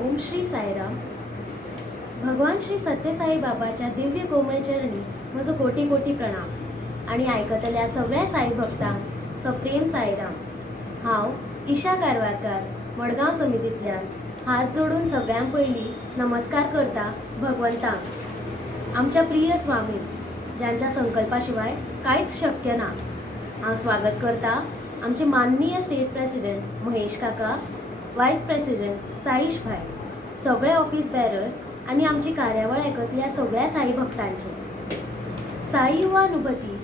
ओम श्री साईराम. भगवान श्री सत्यसाई बाबाच्या दिव्य कोमल चरणी म्हजो कोटी कोटी प्रणाम आणि आयकतल्या सगळ्या साई भक्तांक सप्रेम साईराम. हांव ईशा कारवारकार मडगांव समितींतल्यान हात जोडून सगळ्यांक पयलीं नमस्कार करता भगवंताक, आमच्या प्रिय स्वामी ज्यांच्या संकल्पा शिवाय कांयच शक्य ना. हांव स्वागत करता आमचे माननीय स्टेट प्रेसिडेंट महेश काका, वायस प्रेसिडेंट साईश भाई, सगळे ऑफिस बॅरर्स आणि आमची कार्यावळ आयकतल्या सगळ्या साई भक्तांचे. साई युवा अनुभूती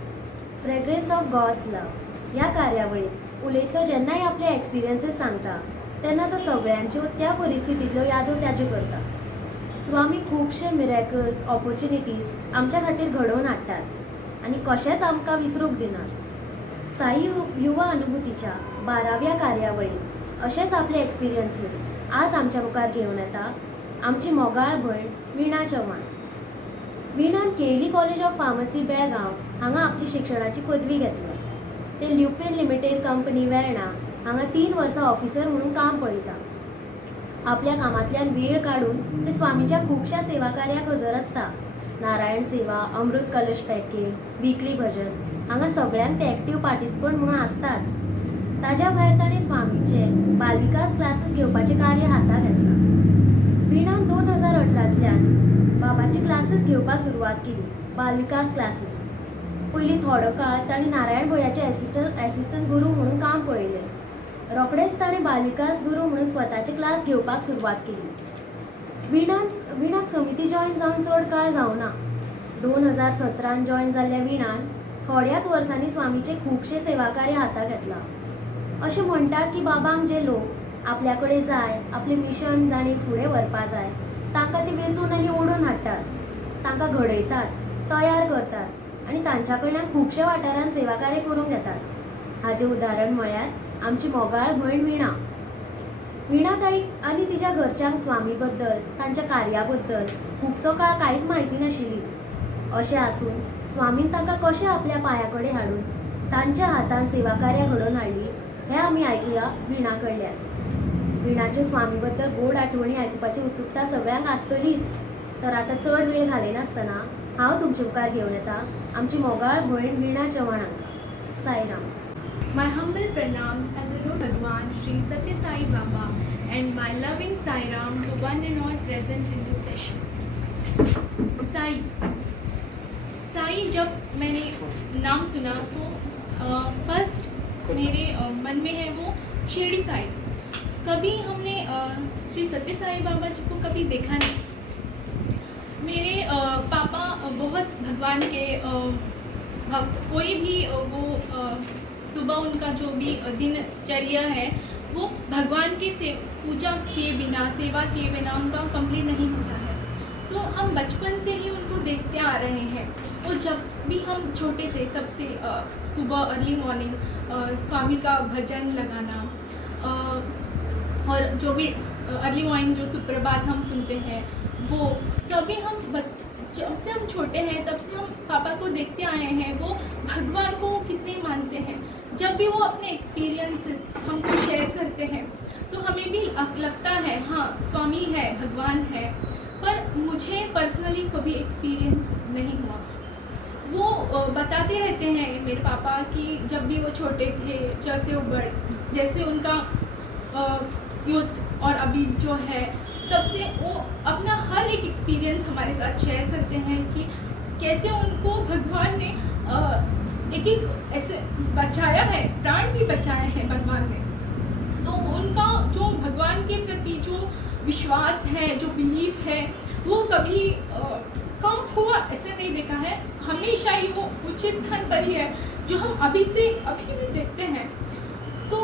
फ्रेग्रन्स ऑफ गॉड्स लव ह्या कार्यावळीत उलयतलो जेन्नाय आपले एक्सपिरियन्सीस सांगता तेन्ना तो सगळ्यांच्यो त्या परिस्थितींतल्यो यादो त्याज्यो करता. स्वामी खुबशे मिरेकल्स, ऑपॉर्च्युनिटीज आमच्या खातीर घडोवन हाडटात आणि कशेंच आमकां विसरूंक दिनात. साई युवा अनुभूतीच्या 12व्या कार्यावळीत अशेंच आपले एक्सपिरियन्सीस आज आमच्या मुखार घेवन येता आमची मोगाळ भयण विणा चव्हाण. विणान केली कॉलेज ऑफ फार्मसी बेळगांव हांगा आपली शिक्षणाची पदवी घेतली. ते ल्युपिन लिमिटेड कंपनी वेर्णा हांगा 3 वर्सां ऑफिसर म्हणून काम पळयता. आपल्या कामांतल्यान वेळ काडून ते स्वामीच्या खुबशा सेवा कार्याक हजर आसता. नारायण सेवा, अमृत कलश पॅकिंग, विकली भजन हांगा सगळ्यांक ते एक्टीव पार्टिसिपंट म्हणून आसताच. ताज्या भायर ताणें स्वामीचे बालविकास क्लासीस घेवपाचें कार्य हाताक घेतलां. विणान 2018तल्यान बाबाची क्लासीस घेवपाक सुरवात केली, बालविकास क्लासीस. पयलीं थोडो काळ ताणें नारायण भैयाचे एसिस्टंट गुरू म्हणून काम पळयलें. रोखडेंच ताणें बालविकास गुरू म्हणून स्वताचे क्लास घेवपाक सुरवात केली. विणाक समिती जॉयन जावन चड काळ जावना. 2017 जॉयन जाल्ल्या विणान थोड्याच वर्सांनी स्वामीचे खुबशे सेवाकार्य हाताक घेतलां. अशें म्हणटात की बाबांक जे लोक आपल्या कडेन जाय, आपलें मिशन जाणी फुडें व्हरपा जाय, तांकां ते वेंचून आनी ओडून हाडटात, तांकां घडयतात, तयार करतात आनी तांच्या कडल्यान खुबशे वाठारांत सेवाकार्य करूंक येतात. हाचें उदाहरण म्हळ्यार आमची मोगाळ भयण विणा. विणाक आनी तिच्या घरच्यांक स्वामी बद्दल, तांच्या कार्या बद्दल खुबसो काळ कांयच म्हायती नाशिल्ली. अशें आसून स्वामीन तांकां कशें आपल्या पांया कडेन हाडून तांच्या हातान सेवाकार्य घडोवन हाडली हें आमी आयकुया विणा कडल्यान. विणाच्यो स्वामी बद्दल गोड आठवणी आयकुपाची उत्सुकता सगळ्यांक आसतलीच, तर आतां चड वेळ घालयनासतना हांव तुमचे मुखार घेवन येता आमची मोगाळ भयण विणा चव्हाण हांकां. Sairam. My humble pranams at the Lord Bhagwan Sri Satya Sai Baba and my loving Sai Ram to one and all present in this session. Sai जब मैंने नाम सुना तो फर्स्ट मेरे मन में है वो शिरडी साई. कभी हमने श्री सत्य साई बाबा जी को कभी देखा नहीं. मेरे पापा बहुत भगवान के भक्त. कोई भी वो सुबह उनका जो भी दिनचर्या है वो भगवान के पूजा किए बिना, सेवा किए बिना उनका कंप्लीट नहीं होता है. तो हम बचपन से ही उनको देखते आ रहे हैं. और जब भी हम छोटे थे तब से सुबह अर्ली मॉर्निंग स्वामी का भजन लगाना और जो भी अर्ली मॉर्निंग जो सुप्रभात हम सुनते हैं वो सभी हम जब से हम छोटे हैं तब से हम पापा को देखते आए हैं. वो भगवान को कितने मानते हैं. जब भी वो अपने एक्सपीरियंसेस हमको शेयर करते हैं तो हमें भी लगता है हाँ स्वामी है, भगवान है. पर मुझे पर्सनली कभी एक्सपीरियंस नहीं हुआ. वो बताते रहते हैं मेरे पापा कि जब भी वो छोटे थे, जैसे उनका यूथ और अभी जो है तब से वो अपना हर एक एक्सपीरियंस हमारे साथ शेयर करते हैं कि कैसे उनको भगवान ने एक ऐसे बचाया है, प्राण भी बचाए हैं भगवान ने. तो उनका जो भगवान के प्रति जो विश्वास है, जो बिलीफ है वो कभी कम हुआ ऐसे नहीं देखा है. हमेशा ही वो ऊंचे स्थान पर ही है जो हम अभी भी देखते हैं. तो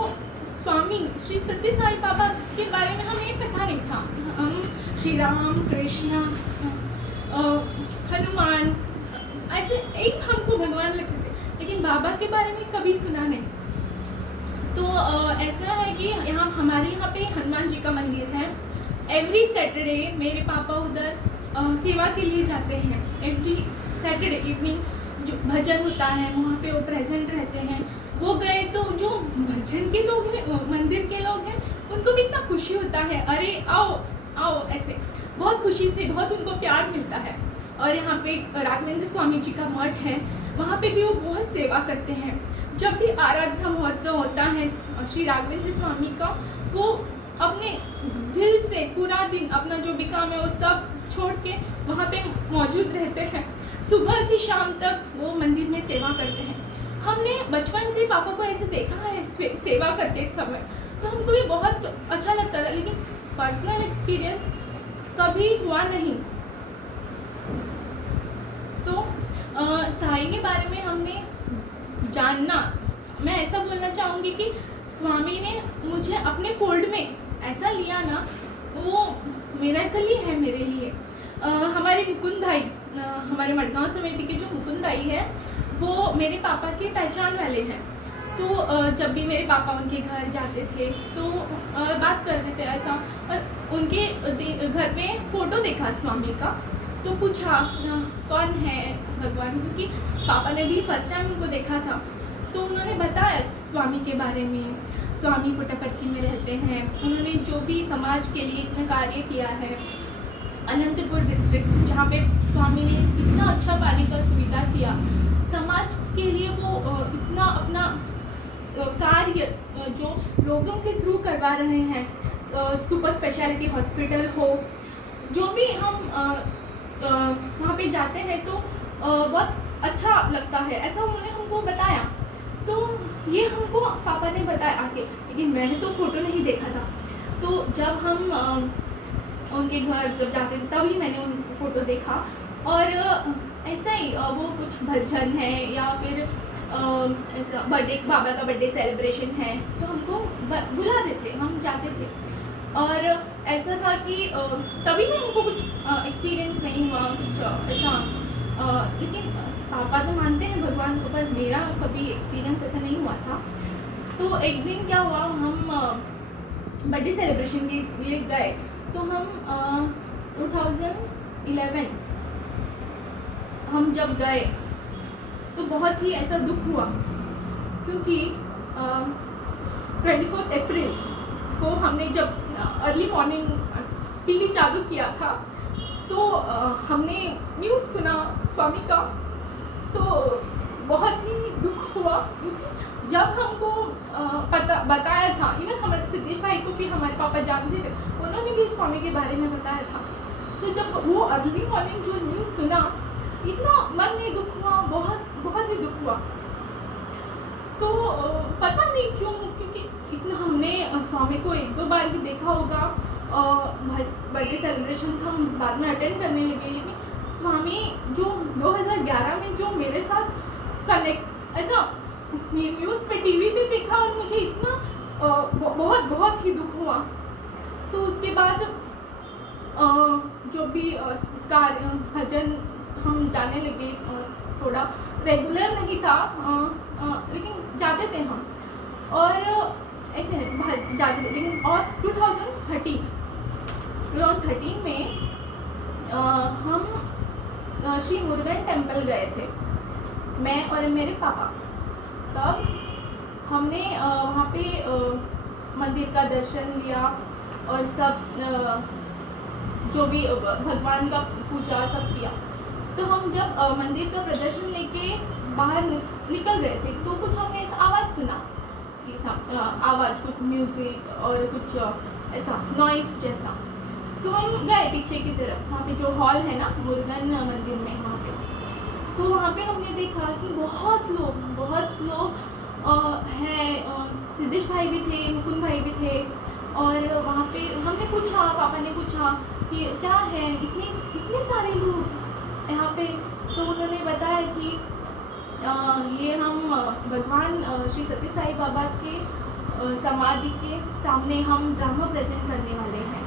स्वामी श्री सत्य साई बाबा के बारे में हमें पता नहीं था. हम श्री राम, कृष्ण, हनुमान ऐसे एक हमको भगवान लगते थे, लेकिन बाबा के बारे में कभी सुना नहीं. तो ऐसा है कि हमारे यहाँ पे हनुमान जी का मंदिर है. एवरी सैटरडे मेरे पापा उधर सेवा के लिए जाते हैं. एवरी सैटरडे इवनिंग जो भजन होता है वहाँ पे वो प्रेजेंट रहते हैं. वो गए तो जो भजन के लोग हैं, मंदिर के लोग हैं, उनको भी इतना खुशी होता है, अरे आओ आओ, ऐसे बहुत खुशी से, बहुत उनको प्यार मिलता है। और यहाँ पे राघवेंद्र स्वामी जी का मठ है, वहाँ पे भी वो बहुत सेवा करते हैं। जब भी आराधना महोत्सव होता है श्री राघवेंद्र स्वामी का, वो अपने दिल से पूरा दिन अपना जो भी काम है वो सब छोड़ के वहाँ पे मौजूद रहते हैं। सुबह से शाम तक वो मंदिर में सेवा करते हैं। हमने बचपन से पापा को ऐसे देखा है सेवा करते समय, तो हमको भी बहुत अच्छा लगता था, लेकिन पर्सनल एक्सपीरियंस कभी हुआ नहीं। तो साई के बारे में हमने जानना, मैं ऐसा बोलना चाहूँगी कि स्वामी ने मुझे अपने फोल्ड में ऐसा लिया ना, वो मिरेकल ही है मेरे लिए। हमारे मुकुंद भाई, हमारे मडगांव समिति के जो मुकुंद भाई है, वो मेरे पापा के पहचान वाले हैं। तो जब भी मेरे पापा उनके घर जाते थे तो बात करते थे ऐसा, और उनके घर पे फ़ोटो देखा स्वामी का, तो पूछा कौन है भगवान, क्योंकि पापा ने भी फर्स्ट टाइम उनको देखा था। तो उन्होंने बताया स्वामी के बारे में। स्वामी पुट्टपर्ती में रहते हैं, उन्होंने जो भी समाज के लिए इतना कार्य किया है। अनंतपुर डिस्ट्रिक्ट, जहाँ पे स्वामी ने इतना अच्छा पानी का सुविधा किया, समाज के लिए वो इतना अपना कार्य जो लोगों के थ्रू करवा रहे हैं, सुपर स्पेशलिटी हॉस्पिटल हो, जो भी हम वहाँ पे जाते हैं तो बहुत अच्छा लगता है, ऐसा उन्होंने हमको बताया। तो ये हमको पापा ने बताया आके, लेकिन मैंने तो फ़ोटो नहीं देखा था। तो जब हम उनके घर जब जाते थे तभी मैंने उन फ़ोटो देखा, और ऐसा ही वो कुछ भजन है या फिर ऐसा बर्थडे, बाबा का बर्थडे सेलिब्रेशन है तो हमको बुलाते थे, हम जाते थे। और ऐसा था कि तभी में हमको कुछ एक्सपीरियंस नहीं हुआ कुछ ऐसा, लेकिन पापा तो मानते हैं भगवान को, पर मेरा कभी एक्सपीरियंस ऐसा नहीं हुआ था। तो एक दिन क्या हुआ, हम बर्थडे सेलिब्रेशन के लिए गए, तो हम 2011 हम जब गए तो बहुत ही ऐसा दुख हुआ, क्योंकि 24 अप्रैल को हमने जब अर्ली मॉर्निंग टीवी चालू किया था तो हमने न्यूज़ सुना स्वामी का, तो बहुत ही दुख हुआ। क्योंकि जब हमको बताया था, इवन हमारे सिद्धेश भाई को भी हमारे पापा जानते थे, उन्होंने भी स्वामी के बारे में बताया था। तो जब वो अर्ली मॉर्निंग जो न्यूज़ सुना, इतना मन में दुख हुआ, बहुत बहुत ही दुख हुआ। तो पता नहीं क्यों, क्योंकि इतना हमने स्वामी को 1-2 बार ही देखा होगा, बर्थडे सेलिब्रेशंस हम बाद में अटेंड करने लगे, लेकिन स्वामी जो 2011 में जो मेरे साथ कनेक्ट, ऐसा न्यूज़ पे टीवी पे देखा और मुझे इतना बहुत बहुत ही दुख हुआ। तो उसके बाद जो भी कार्य भजन हम जाने लगे, थोड़ा रेगुलर नहीं था, लेकिन जाते थे हम, और ऐसे जाते थे। लेकिन और 2013 में हम श्री मुरुगन टेम्पल गए थे, मैं और मेरे पापा। तब हमने वहाँ पे मंदिर का दर्शन लिया और सब जो भी भगवान का पूजा सब किया। तो हम जब मंदिर का प्रदर्शन लेके बाहर निकल रहे थे तो कुछ हमने ऐसा आवाज़ सुना कि आवाज़, कुछ म्यूज़िक और कुछ ऐसा नॉइस जैसा। तो हम गए पीछे की तरफ, वहाँ पे जो हॉल है ना मुरुगन मंदिर में, वहाँ पे। तो वहाँ पे हमने देखा कि बहुत लोग हैं, सिद्धेश भाई भी थे, मुकुंद भाई भी थे। और वहाँ पे हमने पूछा, पापा ने पूछा कि क्या है इतने सारे लोग यहाँ पे। तो उन्होंने बताया कि ये हम भगवान श्री सत्य साई बाबा के समाधि के सामने हम ड्रामा प्रेजेंट करने वाले हैं।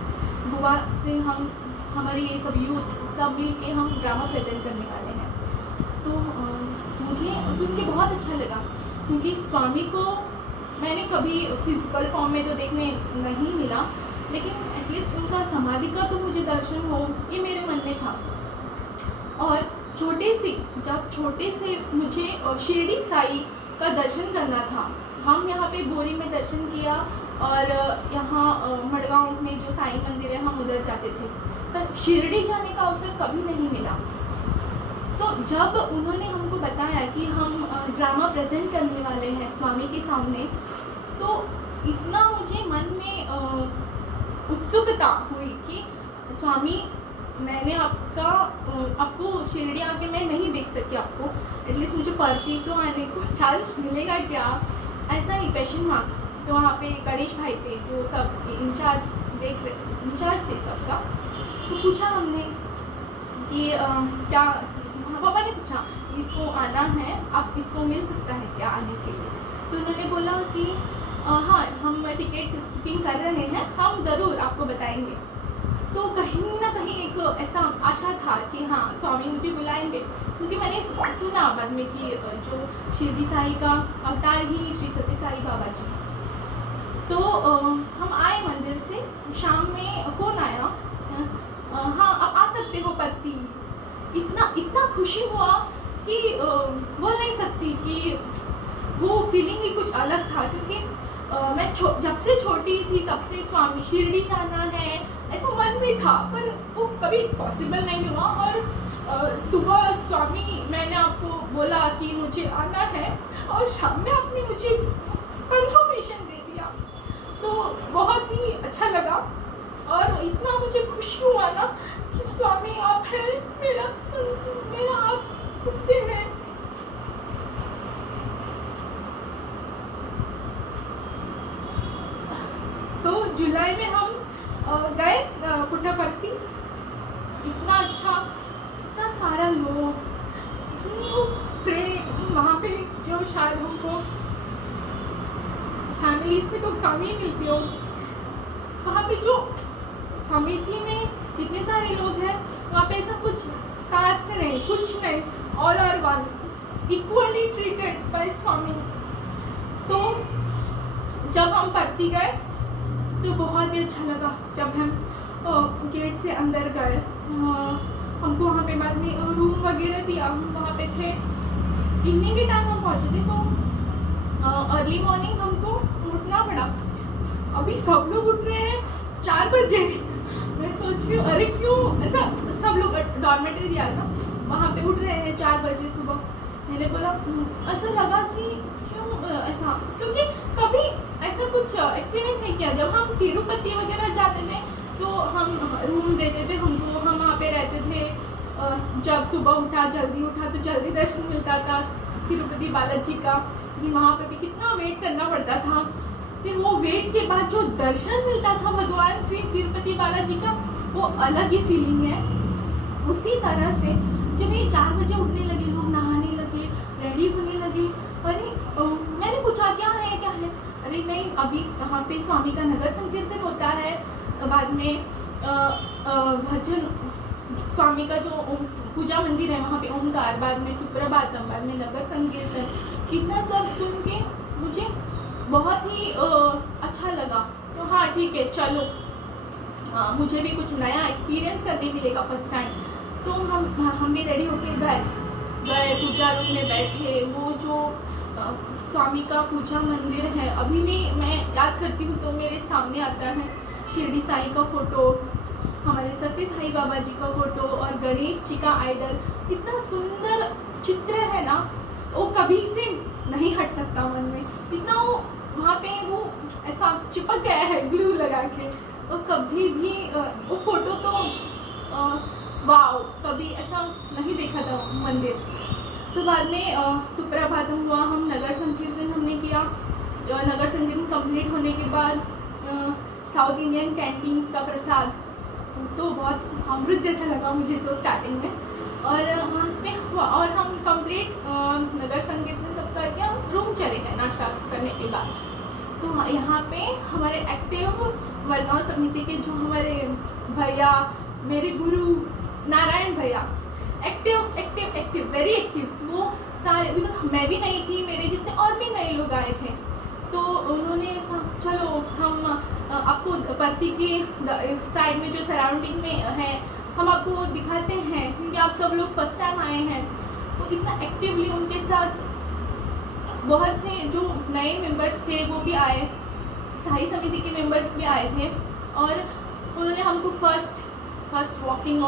गोवा से हमारी ये सब यूथ सब मिल के हम ड्रामा प्रेजेंट करने वाले हैं। तो मुझे सुन के बहुत अच्छा लगा, क्योंकि स्वामी को मैंने कभी फिजिकल फॉर्म में तो देखने नहीं मिला, लेकिन एटलीस्ट उनका समाधि का तो मुझे दर्शन हो, ये मेरे मन में था। और जब छोटे से मुझे शिरडी साई का दर्शन करना था, हम यहाँ पे बोरी में दर्शन किया, और यहाँ मडगांव में जो साई साईं मंदिर है, हम उधर जाते थे, पर शिरडी जाने का अवसर कभी नहीं मिला। तो जब उन्होंने हमको बताया कि हम ड्रामा प्रेजेंट करने वाले हैं स्वामी के सामने, तो इतना मुझे मन में उत्सुकता हुई कि स्वामी, मैंने आपको शिरडी आके मैं नहीं देख सकी, आपको एटलीस्ट मुझे पढ़ती तो आने को चांस मिलेगा क्या, ऐसा ही क्वेश्चन मार्क। तो वहाँ पे गणेश भाई थे जो सब इंचार्ज थे सबका। तो पूछा हमने कि क्या, पापा ने पूछा इसको आना है, आप इसको मिल सकता है क्या आने के लिए? तो उन्होंने बोला कि हाँ, हम टिकट बुकिंग कर रहे हैं, हम ज़रूर आपको बताएंगे। तो कहीं ना कहीं एक ऐसा आशा था कि हाँ स्वामी मुझे बुलाएंगे, क्योंकि मैंने सुना बाद में कि जो शिरडी साई का अवतार ही श्री सत्य साई बाबा जी। तो हम आए मंदिर से, शाम में फ़ोन आया, हाँ आप आ सकते हो पति। इतना खुशी हुआ कि बोल नहीं सकती कि वो फीलिंग ही कुछ अलग था, क्योंकि मैं जब से छोटी थी तब से स्वामी शिरडी जाना है ऐसा मन में था, पर वो कभी पॉसिबल नहीं हुआ। और सुबह स्वामी, मैंने आपको बोला कि मुझे आना है, और शाम में आपने मुझे कंफर्मेशन दे दिया, तो बहुत ही अच्छा लगा। और इतना मुझे खुशी हुआ ना कि स्वामी आप हैं, मेरा आप सुनते हैं। तो जुलाई में हम गए पुट्टापर्थी, इतना अच्छा, इतना सारा लोग, इतनी प्रेम वहाँ पे, जो शायद हमको फैमिलीज में तो कम ही मिलती हो। वहाँ पे जो समिति में इतने सारे लोग हैं, वहाँ पे ऐसा कुछ कास्ट नहीं, कुछ नहीं, all are one, equally treated by Swami. तो जब हम पढ़ती गए तो बहुत ही अच्छा लगा। जब हम गेट से अंदर गए, हमको वहाँ पे बाद में रूम वगैरह दिया, हम वहाँ पे थे। इवनिंग के टाइम हम पहुँचे थे, तो अर्ली मॉर्निंग हमको उठना पड़ा। अभी सब लोग उठ रहे हैं 4 बजे। मैं सोच रही हूँ अरे क्यों ऐसा, सब लोग डॉर्मेटरी दिया था, वहाँ पे उठ रहे हैं 4 बजे सुबह। मैंने बोला ऐसा लगा कि क्यों ऐसा, क्योंकि कभी ऐसा कुछ एक्सपीरियंस नहीं किया। जब हम तिरुपति वगैरह जाते थे तो हम रूम देते थे हमको, हम वहाँ पे रहते थे। जब सुबह उठा, जल्दी उठा तो जल्दी दर्शन मिलता था तिरुपति बालाजी का। वहाँ पे भी कितना वेट करना पड़ता था, फिर वो वेट के बाद जो दर्शन मिलता था भगवान श्री तिरुपति बालाजी का, वो अलग ही फीलिंग है। उसी तरह से जब ये 4 बजे उठने लगे, लोग नहाने लगे, रेडी होने लगे। अरे मैंने पूछा क्या है, अरे नहीं अभी यहाँ पे स्वामी का नगर संकीर्तन होता है, बाद में भजन, स्वामी का जो पूजा मंदिर है वहाँ पे ओमकार, बाद में सुप्रभातम, बाद में नगर संकीर्तन। इतना सब सुन के मुझे बहुत ही अच्छा लगा। तो हाँ ठीक है चलो, मुझे भी कुछ नया एक्सपीरियंस करने मिलेगा फर्स्ट टाइम। तो हम भी रेडी होके गए पूजा रूम में बैठे। वो जो स्वामी का पूजा मंदिर है, अभी भी मैं याद करती हूँ तो मेरे सामने आता है शिरडी साई का फ़ोटो, हमारे सत्य साई बाबा जी का फ़ोटो और गणेश जी का आइडल। इतना सुंदर चित्र है ना, वो कभी से नहीं हट सकता मन में। इतना वो वहाँ पे वो ऐसा चिपक गया है ग्लू लगा के, तो कभी भी वो फ़ोटो तो वाव, कभी ऐसा नहीं देखा था मंदिर। तो बाद में सुप्रभातम हुआ, हम नगर संकीर्तन हमने किया। नगर संकीर्तन कंप्लीट होने के बाद साउथ इंडियन कैंटीन का प्रसाद तो बहुत अमृत जैसा लगा मुझे तो स्टार्टिंग में। और वहाँ पे हुआ और हम कंप्लीट नगर संकीर्तन सब करके हम रूम चले गए नाश्ता करने के बाद। तो यहाँ पे हमारे एक्टिव वरगांव समिति के जो हमारे भैया, मेरे गुरु नारायण भैया, एक्टिव वेरी एक्टिव, वो सारे, अभी तक मैं भी नहीं थी, मेरे जिससे और भी नए लोग आए थे। तो उन्होंने ऐसा चलो हम आपको पत्ती के साइड में जो सराउंडिंग में है हम आपको दिखाते हैं, क्योंकि आप सब लोग फर्स्ट टाइम आए हैं। तो इतना एक्टिवली उनके साथ बहुत से जो नए मेंबर्स थे वो भी आए, साई समिति के मेंबर्स भी आए थे। और हमको फर्स्ट वॉकिंग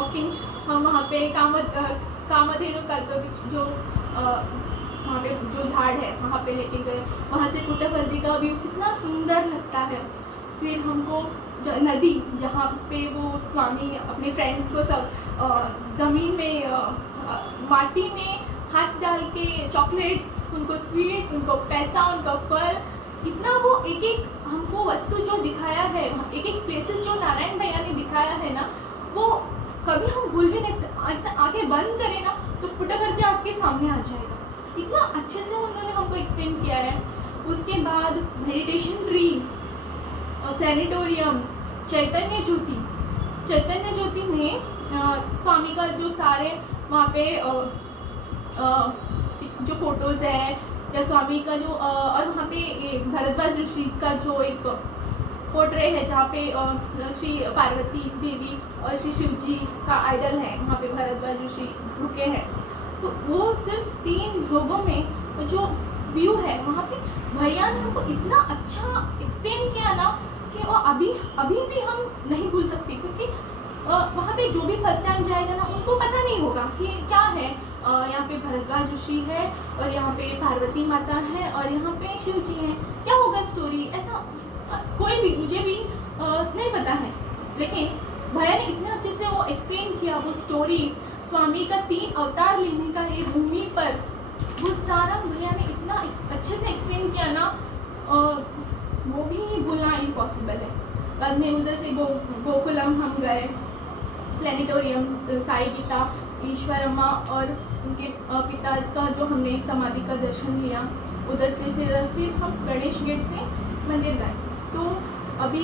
हम वहाँ पे कामधेनु कल्पवृक्ष जो वहाँ पे जो झाड़ है वहाँ पे लेके गए। वहाँ से पुट्टपर्ती का व्यू कितना सुंदर लगता है। फिर हमको नदी जहाँ पे वो स्वामी अपने फ्रेंड्स को सब ज़मीन में माटी में हाथ डाल के चॉकलेट्स, उनको स्वीट्स, उनको पैसा, उनका फल, इतना वो एक एक हमको वस्तु जो दिखाया है, एक एक प्लेसेस जो नारायण भैया ने दिखाया है ना, वो कभी हम भूल भी नहीं सकते। ऐसे आंखें बंद करें ना तो पुट्टपर्ती आपके सामने आ जाएगा। इतना अच्छे से उन्होंने हमको एक्सप्लेन किया है। उसके बाद मेडिटेशन ट्री, प्लानिटोरियम, चैतन्य ज्योति में स्वामी का जो सारे वहाँ पे जो फोटोज़ है या स्वामी का जो और वहाँ पे भरद्वाज ऋषि का जो एक पोर्ट्रे है जहाँ पे श्री पार्वती देवी और श्री शिव जी का आइडल है, वहाँ पे भरद्वाज ऋषि रुके हैं। तो वो सिर्फ 3 लोगों में जो व्यू है वहाँ पे भैया ने हमको इतना अच्छा एक्सप्लेन किया ना कि वो अभी भी हम नहीं भूल सकते, क्योंकि वहाँ पे जो भी फर्स्ट टाइम जाएगा ना उनको पता नहीं होगा कि क्या है। यहाँ पे भरद्वाज ऋषि है और यहाँ पे पार्वती माता है और यहाँ पे शिव जी हैं, क्या होगा स्टोरी, ऐसा कोई भी मुझे भी नहीं पता है। लेकिन भैया ने इतने अच्छे से वो एक्सप्लेन किया, वो स्टोरी स्वामी का 3 अवतार लेने का है भूमि पर, वो सारा भैया ने इतना अच्छे से एक्सप्लेन किया ना, वो भी भूलना इम्पॉसिबल है। बाद में उधर से गोकुलम हम गए, प्लानिटोरियम, साई गीता, ईश्वरम्मा और उनके पिता का जो हमने समाधि का दर्शन लिया। उधर से फिर हम गणेश गेट से मंदिर गए। तो अभी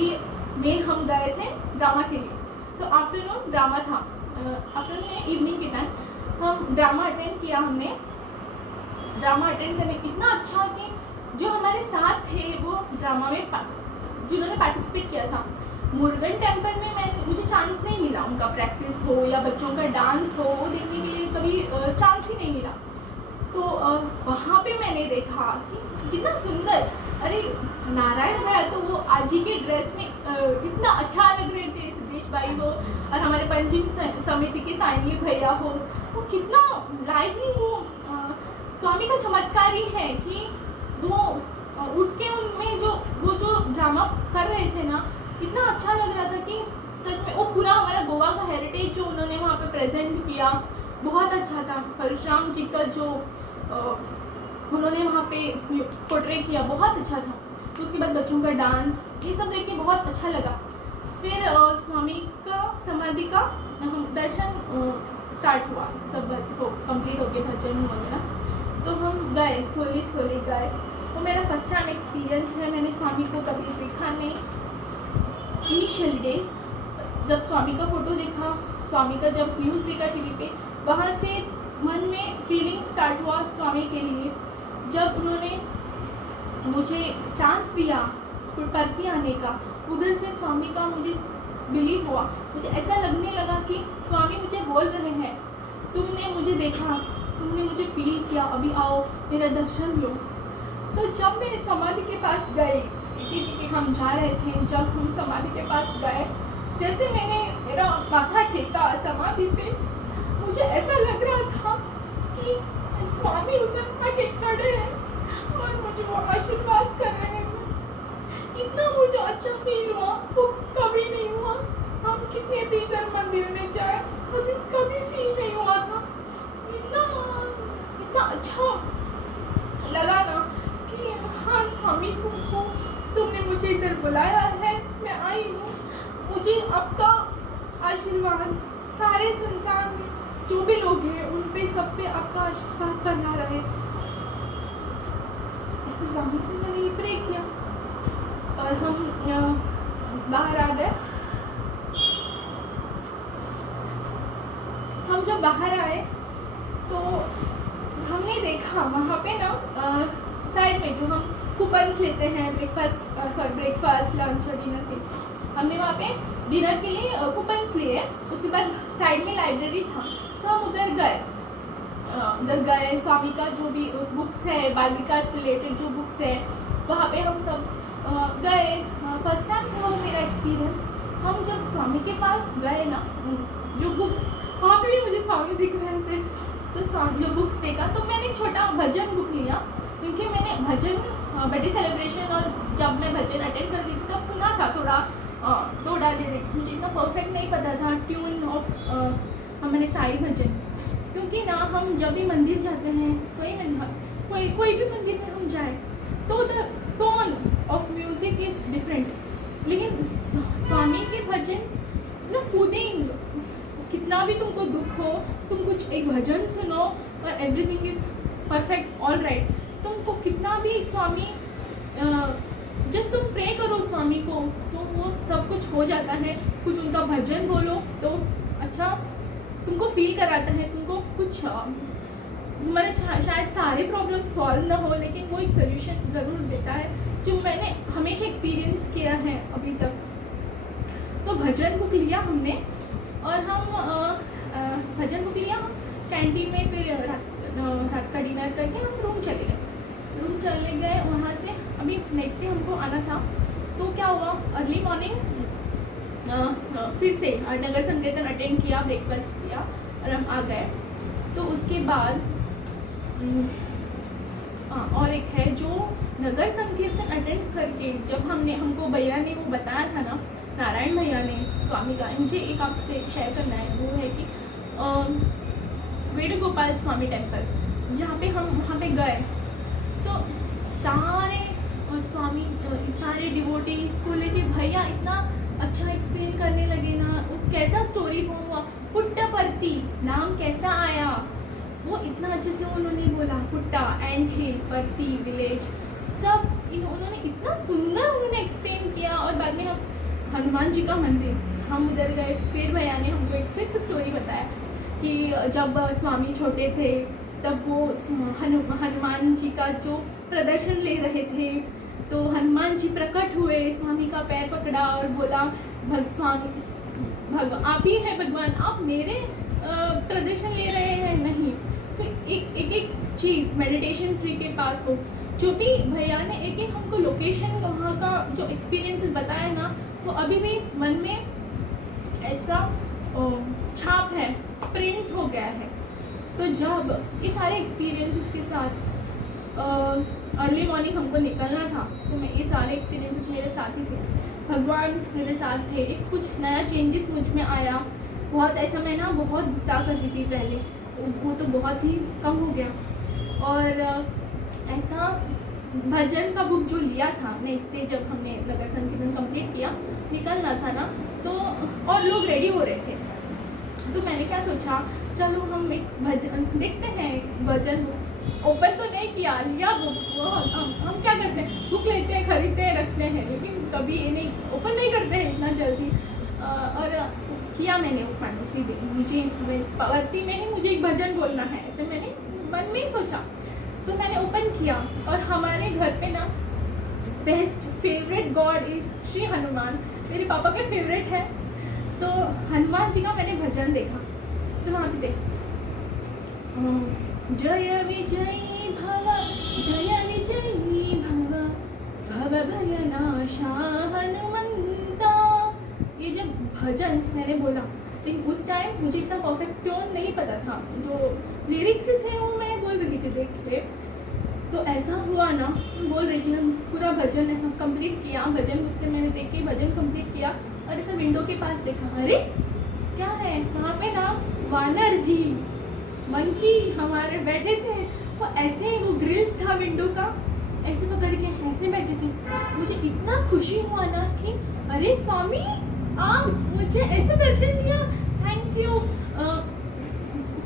मेन हम गए थे ड्रामा के लिए, तो आफ्टरनून ड्रामा था, आफ्टरनून इवनिंग के टाइम हम ड्रामा अटेंड किया। हमने ड्रामा अटेंड करने इतना अच्छा कि जो हमारे साथ थे वो ड्रामा में जिन्होंने पार्टिसिपेट किया था, मुरुगन टेम्पल में मुझे चांस नहीं मिला, उनका प्रैक्टिस हो या बच्चों का डांस हो वो देखने के लिए कभी चांस ही नहीं मिला। तो वहाँ पे मैंने देखा कि कितना सुंदर, अरे नारायण भैया तो वो आज ही के ड्रेस में कितना अच्छा लग रहे थे, सुदेश भाई हो और हमारे पंजिम समिति के साइनी भैया हो, वो कितना लाइवली वो स्वामी का चमत्कार ही है कि वो उठ के उनमें वो जो ड्रामा कर रहे थे ना, इतना अच्छा लग रहा था कि सच में वो पूरा हमारा गोवा का हेरिटेज जो उन्होंने वहाँ पे प्रेजेंट किया बहुत अच्छा था। परशुराम जी का जो उन्होंने वहाँ पे पोर्ट्रे किया बहुत अच्छा था। तो उसके बाद बच्चों का डांस, ये सब देख के बहुत अच्छा लगा। फिर स्वामी का समाधि का दर्शन स्टार्ट हुआ, सब कंप्लीट हो गया भजन वगैरह, तो हम गए स्लोली गए। वो मेरा फर्स्ट टाइम एक्सपीरियंस है, मैंने स्वामी को कभी देखा नहीं। इनिशियल डेज जब स्वामी का फ़ोटो देखा, स्वामी का जब न्यूज़ देखा टीवी पे, वहाँ से मन में फीलिंग स्टार्ट हुआ स्वामी के लिए। जब उन्होंने मुझे चांस दिया पुट्टपर्ती आने का, उधर से स्वामी का मुझे बिलीव हुआ, मुझे ऐसा लगने लगा कि स्वामी मुझे बोल रहे हैं, तुमने मुझे देखा, तुमने मुझे फील किया, अभी आओ मेरा दर्शन लो। तो जब मैं समाधि के पास गई, एक हम जा रहे थे, जब हम समाधि के पास गए, जैसे मेरा माथा टेका समाधि पे, मुझे ऐसा लग रहा था कि स्वामी उधर आके खड़े हैं और मुझे वो आशीर्वाद कर रहे हैं। इतना मुझे अच्छा फील हुआ, वो कभी नहीं हुआ। हम कितने भी इधर मंदिर में जाए, कभी फील नहीं हुआ था। इतना अच्छा लगा ना कि हाँ स्वामी तुमने मुझे इधर बुलाया है, मैं आई हूँ। मुझे आपका आशीर्वाद सारे संसार में जो भी लोग हैं उन पे सब पे आपका आशीर्वाद बना रहे। स्वामी से मैंने ये प्रे किया और हम बाहर आ गए। हम जब बाहर आए तो हमने देखा वहाँ पे ना साइड में जो हम कूपन्स लेते हैं ब्रेकफास्ट लंच और डिनर के, हमने वहाँ पे डिनर के लिए कूपन्स लिए। उसके बाद साइड में लाइब्रेरी था, तो हम उधर गए। स्वामी का जो भी बुक्स है, बाल विकास रिलेटेड जो बुक्स है, वहाँ पे हम सब गए। फर्स्ट टाइम था वो मेरा एक्सपीरियंस। हम जब स्वामी स्वामी के पास गए ना, जो बुक्स वहाँ पे भी मुझे स्वामी दिख रहे थे, तो स्वामी जो बुक्स देखा तो मैंने एक छोटा भजन बुक लिया, क्योंकि मैंने भजन बर्थडे सेलिब्रेशन और जब मैं भजन अटेंड करती थी तब सुना था थोड़ा, दो लिरिक्स मुझे इतना परफेक्ट नहीं पता था ट्यून ऑफ हमारे साई भजन, क्योंकि ना हम जब भी मंदिर जाते हैं, कोई भी मंदिर में हम जाए तो the tone of music is different, लेकिन स्वामी के भजन ना सूदिंग, कितना भी तुमको दुख हो तुम कुछ एक भजन सुनो और everything is perfect all right. तुमको कितना भी स्वामी जस्ट तुम प्रे करो स्वामी को तो वो सब कुछ हो जाता है। कुछ उनका भजन बोलो तो अच्छा तुमको फील कराता है, तुमको कुछ तुम्हारे शायद सारे प्रॉब्लम सॉल्व ना हो, लेकिन वो एक सोल्यूशन ज़रूर देता है, जो मैंने हमेशा एक्सपीरियंस किया है अभी तक। तो भजन बुक लिया हमने और हम भजन बुक लिया, हम कैंटीन में फिर रात का डिनर करके हम रूम चले गए वहाँ से। अभी नेक्स्ट डे हमको आना था, तो क्या हुआ, अर्ली मॉर्निंग फिर से नगर संकीर्तन अटेंड किया, ब्रेकफास्ट किया और हम आ गए। तो उसके बाद और एक है जो नगर संकीर्तन अटेंड करके जब हमको भैया ने वो बताया था ना, नारायण भैया ने स्वामी का, मुझे एक आपसे शेयर करना है, वो है कि वेणुगोपाल स्वामी टेम्पल, जहाँ पे हम वहाँ पे गए तो सारे स्वामी सारे डिवोटीज को लेके भैया इतना अच्छा एक्सप्लेन करने लगे ना, वो कैसा स्टोरी फॉर्म हुआ, पुट्टापर्ती नाम कैसा आया, वो इतना अच्छे से उन्होंने बोला, पुट्टा एंड हिल, पर्ती विलेज, सब उन्होंने इतना सुंदर उन्होंने एक्सप्लेन किया। और बाद में हम हनुमान जी का मंदिर, हम उधर गए, फिर भैया ने हमको एक फिर से स्टोरी बताया कि जब स्वामी छोटे थे तब वो हनुमान जी का जो प्रदर्शन ले रहे थे, तो हनुमान जी प्रकट हुए, स्वामी का पैर पकड़ा और बोला आप ही हैं भगवान, आप मेरे प्रदर्शन ले रहे हैं नहीं। तो एक चीज़ मेडिटेशन ट्री के पास हो, जो भी भैया ने एक हमको लोकेशन वहाँ का जो एक्सपीरियंसेस बताया ना, तो अभी भी मन में ऐसा छाप है, प्रिंट हो गया है। तो जब ये सारे एक्सपीरियंसेस के साथ अर्ली मॉर्निंग हमको निकलना था, तो मैं ये सारे एक्सपीरियंसेस मेरे साथ ही थे, भगवान मेरे साथ थे। कुछ नया चेंजेस मुझ में आया, बहुत ऐसा मैं ना बहुत गुस्सा करती थी पहले, तो वो तो बहुत ही कम हो गया। और ऐसा भजन का बुक जो लिया था नेक्स्ट डे जब हमने नगर संकीर्तन कंप्लीट किया, निकलना था ना, तो और लोग रेडी हो रहे थे, तो मैंने क्या सोचा, चलो हम एक भजन देखते हैं, भजन ओपन तो नहीं किया, लिया बुक, वो हम क्या करते हैं, बुक लेते हैं, खरीदते हैं, रखते हैं, लेकिन कभी ये नहीं ओपन नहीं करते हैं इतना जल्दी। और किया मैंने ओपन उसी दिन, मुझे पावर्ती में ही मुझे एक भजन बोलना है, ऐसे मैंने मन में ही सोचा, तो मैंने ओपन किया। और हमारे घर पे ना best favourite God is Shri Hanuman, मेरे पापा के फेवरेट है, तो हनुमान जी का मैंने भजन देखा, तो वहाँ पे देख जय विजयी भव, जय विजयी भव, भव भय नाशा हनुमंता, ये जब भजन मैंने बोला, लेकिन उस टाइम मुझे इतना परफेक्ट ट्यून नहीं पता था, जो लिरिक्स थे वो मैं बोल रही थी देखते। तो ऐसा हुआ ना, बोल रही थी मैं, पूरा भजन ऐसा कंप्लीट किया, भजन बुक से मैंने देख के भजन कंप्लीट किया, और ऐसा विंडो के पास देखा, अरे क्या है वहाँ पे ना, वानर जी मंकी हमारे बैठे थे, वो ऐसे वो ग्रिल्स था विंडो का, ऐसे पकड़ के ऐसे बैठे थे। मुझे इतना खुशी हुआ ना कि अरे स्वामी आप मुझे ऐसे दर्शन दिया, थैंक यू।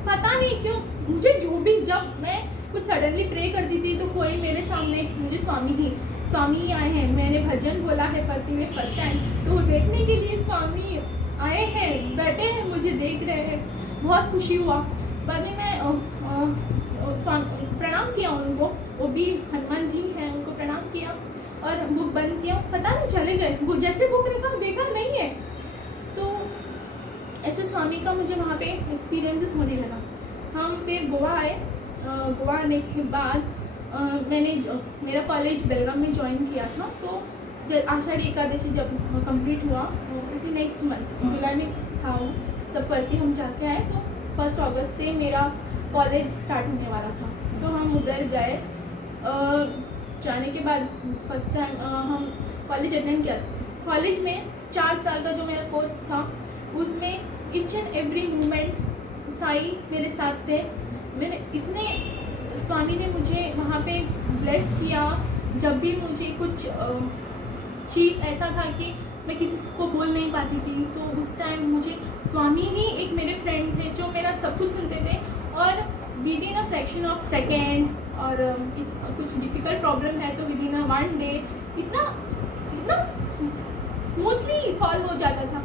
पता नहीं क्यों मुझे जो भी, जब मैं कुछ सडनली प्रे करती थी तो कोई मेरे सामने, मुझे स्वामी आए हैं, मैंने भजन बोला है पर्ती में फर्स्ट टाइम, तो देखने के लिए स्वामी आए हैं, बैठे हैं, मुझे देख रहे हैं, बहुत खुशी हुआ। बाद में मैं प्रणाम किया उनको, वो भी हनुमान जी हैं, उनको प्रणाम किया और बुक बंद किया, पता नहीं चले गए, वो जैसे बुक रखा देखा नहीं है। तो ऐसे स्वामी का मुझे वहाँ पे एक्सपीरियंसेस होने लगा। हम फिर गोवा आए, गोवा आने के बाद मैंने मेरा कॉलेज बेलगाम में ज्वाइन किया था, तो आषाढ़ी एकादशी जब कंप्लीट हुआ इसी नेक्स्ट मंथ जुलाई में था वो, सब करके हम जाके आए। तो 1 अगस्त से मेरा कॉलेज स्टार्ट होने वाला था, तो हम उधर गए। जाने के बाद फर्स्ट टाइम हम कॉलेज अटेंड किया। कॉलेज में 4 साल का जो मेरा कोर्स था उसमें each and every moment Sai मेरे साथ थे। मैंने इतने स्वामी ने मुझे वहाँ पे ब्लेस किया। जब भी मुझे कुछ चीज़ ऐसा था कि मैं किसी को बोल नहीं पाती थी, तो उस टाइम मुझे स्वामी ही एक मेरे फ्रेंड थे जो मेरा सब कुछ सुनते थे, और with in a fraction of second, और कुछ डिफ़िकल्ट प्रॉब्लम है तो विद इन अ 1 डे इतना स्मूथली सॉल्व हो जाता था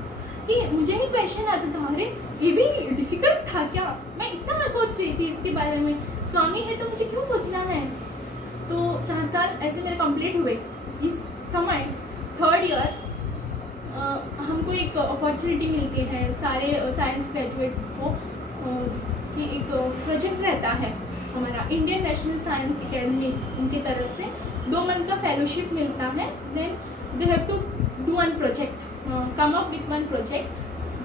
कि मुझे नहीं क्वेश्चन आता था, अरे ये भी डिफ़िकल्ट था क्या। मैं इतना सोच रही थी इसके बारे में, स्वामी है तो मुझे क्यों सोचना है। तो 4 साल ऐसे मेरे कंप्लीट हुए। इस समय 3rd ईयर हमको एक अपॉर्चुनिटी मिलती है सारे साइंस ग्रेजुएट्स को कि एक प्रोजेक्ट रहता है हमारा इंडियन नेशनल साइंस एकेडमी, उनकी तरफ से 2 मंथ का फेलोशिप मिलता है। Then they have to do 1 project, come up with 1 project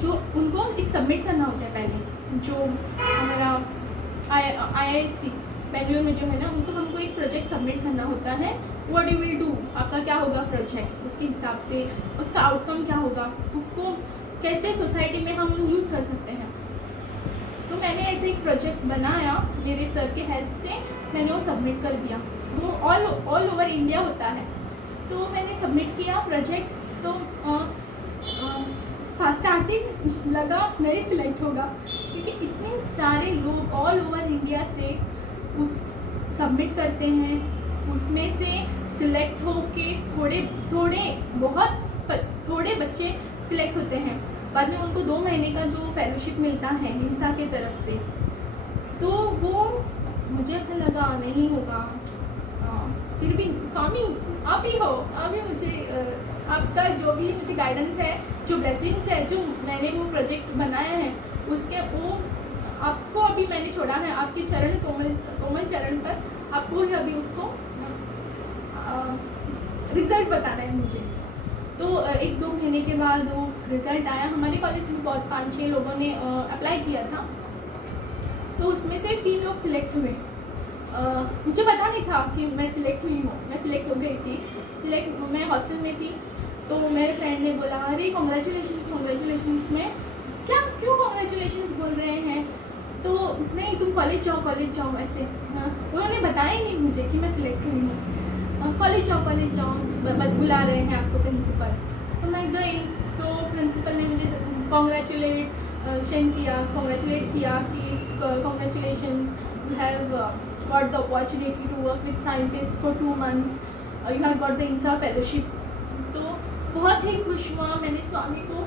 जो उनको एक सबमिट करना होता है। पहले जो हमारा IISc बेंगलोर में जो है ना, उनको हमको एक प्रोजेक्ट सबमिट करना होता है। व्हाट यू विल डू, आपका क्या होगा प्रोजेक्ट, उसके हिसाब से उसका आउटकम क्या होगा, उसको कैसे सोसाइटी में हम यूज़ कर सकते हैं। तो मैंने ऐसे एक प्रोजेक्ट बनाया, मेरे सर के हेल्प से मैंने वो सबमिट कर दिया। वो ऑल ओवर इंडिया होता है। तो मैंने सबमिट किया प्रोजेक्ट। तो स्टार्टिंग लगा नहीं सिलेक्ट होगा, क्योंकि इतने सारे लोग ऑल ओवर इंडिया से उस सबमिट करते हैं, उसमें से सिलेक्ट होके थोड़े बच्चे सिलेक्ट होते हैं। बाद में उनको 2 महीने का जो फेलोशिप मिलता है हिंसा के तरफ से, तो वो मुझे ऐसा लगा नहीं होगा। फिर भी स्वामी आप ही हो, आप ही मुझे आपका जो भी मुझे गाइडेंस है, जो ब्लेसिंग्स है, जो मैंने वो प्रोजेक्ट बनाया है उसके वो आपको अभी मैंने छोड़ा है आपके चरण कोमल चरण पर। आपको ही अभी उसको रिज़ल्ट बताना है मुझे। तो 1-2 महीने के बाद वो रिज़ल्ट आया। हमारे कॉलेज में बहुत 5-6 लोगों ने अप्लाई किया था, तो उसमें से 3 लोग सिलेक्ट हुए। मुझे पता नहीं था कि मैं सिलेक्ट हुई हूँ, मैं सिलेक्ट हो गई थी। मैं हॉस्टल में थी, तो मेरे फ्रेंड ने बोला, अरे कॉन्ग्रेचुलेशंस में क्या, क्यों कॉन्ग्रेचुलेशंस बोल रहे हैं, तो नहीं तुम कॉलेज जाओ ऐसे। उन्होंने बताया ही नहीं मुझे कि मैं सिलेक्ट हुई हूँ। कॉलेज जाओ बुला रहे हैं आपको प्रिंसिपल। तो मैं गई, तो प्रिंसिपल ने मुझे कॉन्ग्रेचुलेट किया कि congratulations, you have got the opportunity to work with scientist for 2 months, you have got the INSA fellowship. तो बहुत ही खुश हुआ। मैंने स्वामी को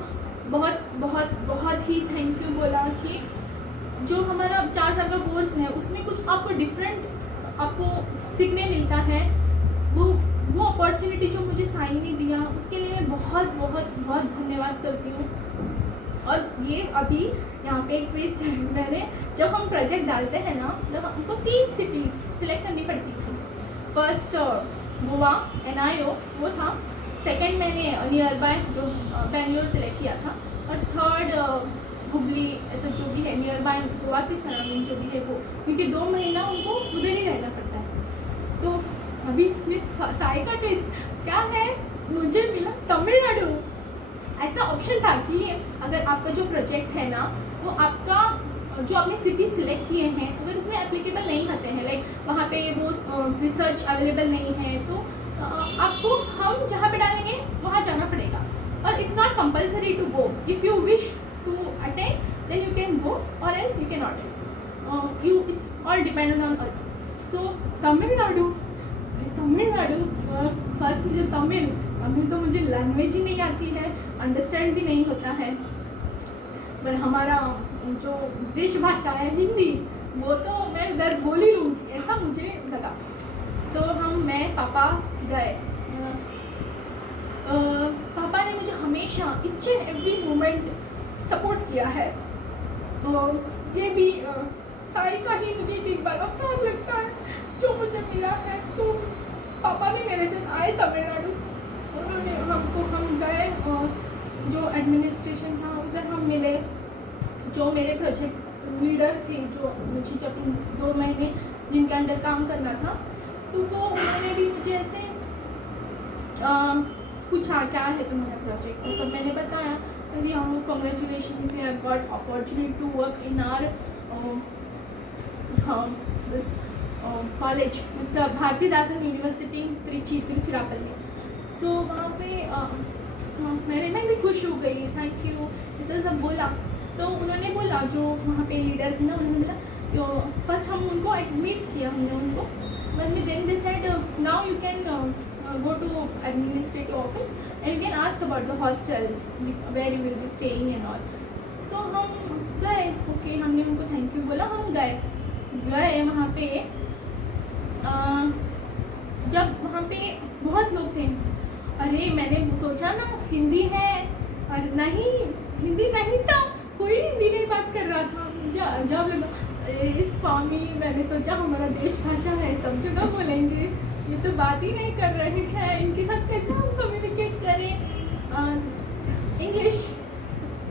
बहुत ही थैंक यू बोला कि जो हमारा 4 साल का कोर्स है उसमें कुछ आपको डिफरेंट आपको सीखने मिलता है। वो अपॉर्चुनिटी जो मुझे साई ने दिया उसके लिए मैं बहुत धन्यवाद करती हूँ। और ये अभी यहाँ पे एक ट्विस्ट है, मैंने जब हम प्रोजेक्ट डालते हैं ना, जब हमको 3 सिटीज़ सिलेक्ट करनी पड़ती थी। फर्स्ट गोवा NIO वो था, सेकंड मैंने नियर बाय जो बेंगलोर सिलेक्ट किया था, और थर्ड हुबली, ऐसा जो भी है नियर बाय गोवा की सराउंडिंग जो भी है वो, क्योंकि 2 महीना उनको उधर ही रहना पड़ता है। तो अभी इसमें साई का टेस्ट क्या है, मुझे मिला तमिलनाडु। ऐसा ऑप्शन था कि अगर आपका जो प्रोजेक्ट है ना, वो आपका जो आपने सिटी सिलेक्ट किए हैं अगर उसमें एप्लीकेबल नहीं आते हैं, लाइक वहाँ पे वो रिसर्च अवेलेबल नहीं है, तो आपको हम जहाँ पे डालेंगे वहाँ जाना पड़ेगा। और it's not compulsory to go, if you wish to attend then you can go, और else you can not. It's all dependent on us. So Tamil Nadu first मुझे तमिल तो मुझे लैंग्वेज ही नहीं आती है, अंडरस्टैंड भी नहीं होता है, पर हमारा जो देश भाषा है हिंदी, वो तो मैं उधर बोल ही लूँगी, ऐसा मुझे लगा। तो मैं पापा गए। पापा ने मुझे हमेशा each and every moment support किया है। ये भी साई का ही मुझे एक बार अवतार लगता है जो मुझे मिला है। तो पापा भी मेरे साथ आए तमिलनाडु, उन्होंने हम गए और जो एडमिनिस्ट्रेशन था उधर हम मिले। जो मेरे प्रोजेक्ट लीडर थे, जो मुझे जब 2 महीने जिनके अंडर काम करना था, तो वो उन्होंने भी मुझे ऐसे पूछा क्या है तुम्हारा प्रोजेक्ट, तो सब मैंने बताया। अभी हम congratulation we have got opportunity to work in our this college, it's Bharathidasan university Tiruchirappalli. So वहाँ पे मैं भी खुश हो गई, थैंक यू इसे सब बोला। तो उन्होंने बोला, जो वहाँ पे लीडर थे ना, उन्होंने बोला फर्स्ट हम उनको एडमिट किया हमने उनको, but then they said now you can go to administrative office and you can ask about the hostel where you will be staying and all। तो हम गए, ओके हमने उनको थैंक यू बोला, हम गए वहाँ पे। जब वहाँ पे बहुत लोग थे, अरे मैंने सोचा ना हिंदी है, और नहीं हिंदी नहीं था, कोई हिंदी नहीं बात कर रहा था। जब लगा इस स्वामी, मैंने सोचा हमारा देश भाषा है, सब जगह बोलेंगे, ये तो बात ही नहीं कर रहे हैं, इनके साथ कैसे हम कम्युनिकेट करें।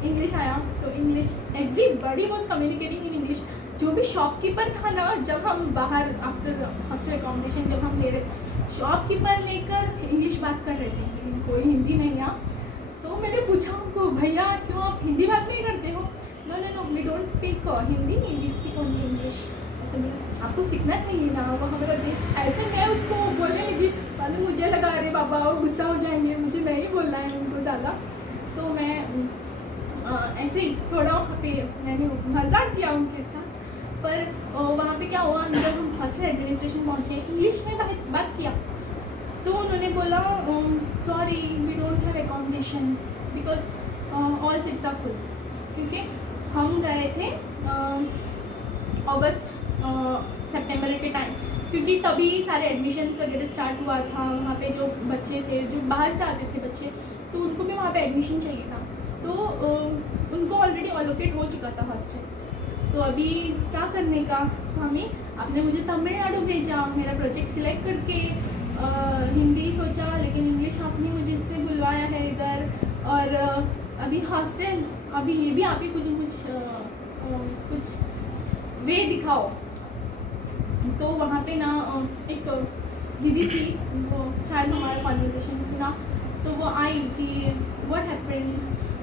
इंग्लिश आया तो English, everybody was communicating in English. जो भी शॉपकीपर था ना, जब हम बाहर आफ्टर हॉस्टल अकोमोडेशन जब हम ले रहे, शॉपकीपर लेकर इंग्लिश बात कर रहे थे, लेकिन कोई हिंदी नहीं आ। तो मैंने पूछा उनको, भैया क्यों आप हिंदी बात नहीं करते हो? No no no we don't speak Hindi, we speak only English. ऐसे बोले, आपको सीखना चाहिए ना, वो हमारा देश। ऐसे मैं उसको बोलने लगी, मालूम मुझे लगा अरे बाबा वो गुस्सा हो जाएंगे, मुझे नहीं बोलना है उनको ज़्यादा। तो मैं ऐसे ही थोड़ा वहाँ पे मैंने मजाक किया उनके साथ। पर वहाँ पे क्या हुआ, जब हम हॉस्टल एडमिनिस्ट्रेशन पहुँचे, इंग्लिश में बात किया, तो उन्होंने बोला sorry we don't have accommodation because all seats are full. क्योंकि हम गए थे अगस्त सितंबर के टाइम, क्योंकि तभी सारे एडमिशन्स वगैरह स्टार्ट हुआ था। वहाँ पे जो बच्चे थे, जो बाहर से आते थे बच्चे, तो उनको भी वहाँ पे एडमिशन चाहिए था। तो उनको ऑलरेडी अलोकेट हो चुका था हॉस्टल। तो अभी क्या करने का स्वामी, आपने मुझे तमिलनाडु भेजा मेरा प्रोजेक्ट सिलेक्ट करके, हिंदी सोचा, लेकिन इंग्लिश आपने मुझे इससे बुलवाया है इधर, और अभी हॉस्टल, अभी ये भी आप ही कुछ वे दिखाओ। तो वहाँ पे ना एक दीदी थी, वो शायद हमारा कॉन्वर्सेशन सुना, तो वो आई कि व्हाट हैपेंड।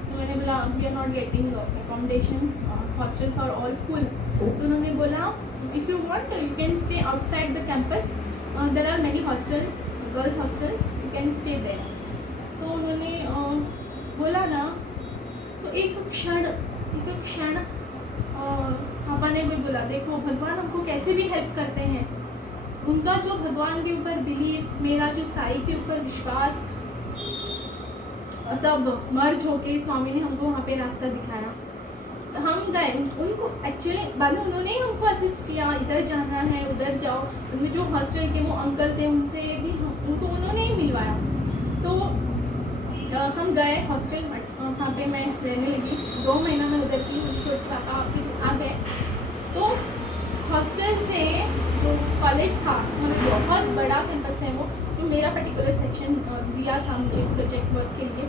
तो मैंने बोला we are not getting accommodation, hostels are all full. तो उन्होंने बोला if you want you can stay outside the campus, there are many hostels, girls hostels, you can stay there. तो उन्होंने बोला ना, तो एक क्षण पापा ने भी बोला, देखो भगवान हमको कैसे भी हेल्प करते हैं। उनका जो भगवान के ऊपर बिलीव, मेरा जो साई के ऊपर विश्वास, सब मर्ज होके स्वामी ने हमको वहाँ पे रास्ता दिखाया। तो हम गए, उनको एक्चुअली बाद में उन्होंने ही हमको असिस्ट किया, इधर जाना है उधर जाओ। उनमें जो हॉस्टल के वो अंकल थे, उनसे भी उनको उन्होंने ही मिलवाया। तो हम गए हॉस्टल, वहाँ पे मैं रहने लगी। 2 महीना मैं उधर की, छोटे पापा फिर आ गए। तो हॉस्टल से जो कॉलेज था, मतलब बहुत बड़ा कैंपस है वो, तो मेरा पर्टिकुलर सेक्शन दिया था मुझे प्रोजेक्ट वर्क के लिए,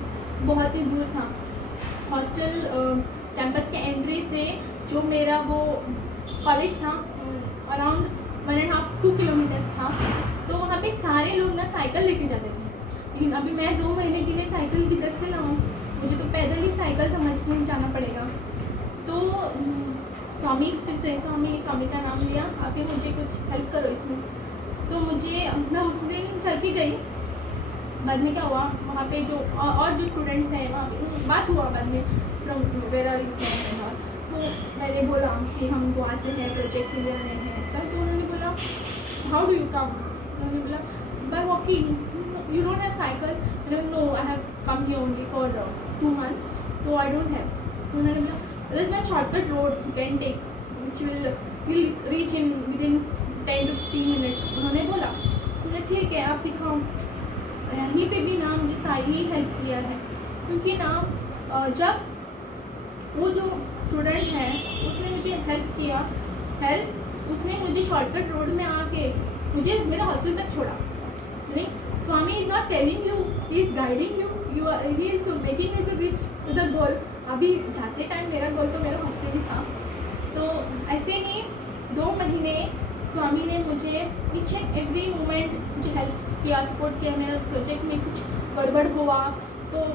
बहुत ही दूर था हॉस्टल। कैंपस के एंट्री से जो मेरा वो कॉलेज था अराउंड 1.5-2 किलोमीटर्स था। तो वहाँ पे सारे लोग ना साइकिल लेके जाते थे, लेकिन अभी मैं 2 महीने के लिए साइकिल किधर से लाऊँ, मुझे तो पैदल ही साइकिल समझ में जाना पड़ेगा। तो स्वामी, फिर से स्वामी का नाम लिया, आप ही मुझे कुछ हेल्प करो इसमें। तो मैं उस दिन चल के गई। बाद में क्या हुआ, वहाँ पे जो और जो स्टूडेंट्स हैं, वहाँ पे बात हुआ बाद में, from where are you from. तो मैंने बोला कि हम गोवा से हैं, प्रोजेक्ट के लिए आए हैं सर। तो उन्होंने बोला हाउ डू यू कम। उन्होंने बोला by walking, you don't have cycle? I don't know, I have come here only for 2 months, so I don't have. So उन्होंने बोला there's one shortcut road you can take, which will reach in within 10 to 15 minutes. उन्होंने बोला, मैंने ठीक है आप दिखाओ। यहीं पे भी ना मुझे साई ही हेल्प किया है, क्योंकि ना जब वो जो स्टूडेंट है उसने मुझे हेल्प किया, उसने मुझे शॉर्टकट रोड में आके मुझे मेरा हॉस्टल तक छोड़ा। नहीं, Swami is not telling you, he is guiding you, he is making you to reach to the goal. अभी जाते टाइम मेरा गोल तो मेरा हॉस्टल ही था। तो ऐसे ही 2 महीने स्वामी ने मुझे ईच एंड एवरी मोमेंट मुझे हेल्प किया, सपोर्ट किया। मेरा प्रोजेक्ट में कुछ गड़बड़ हुआ तो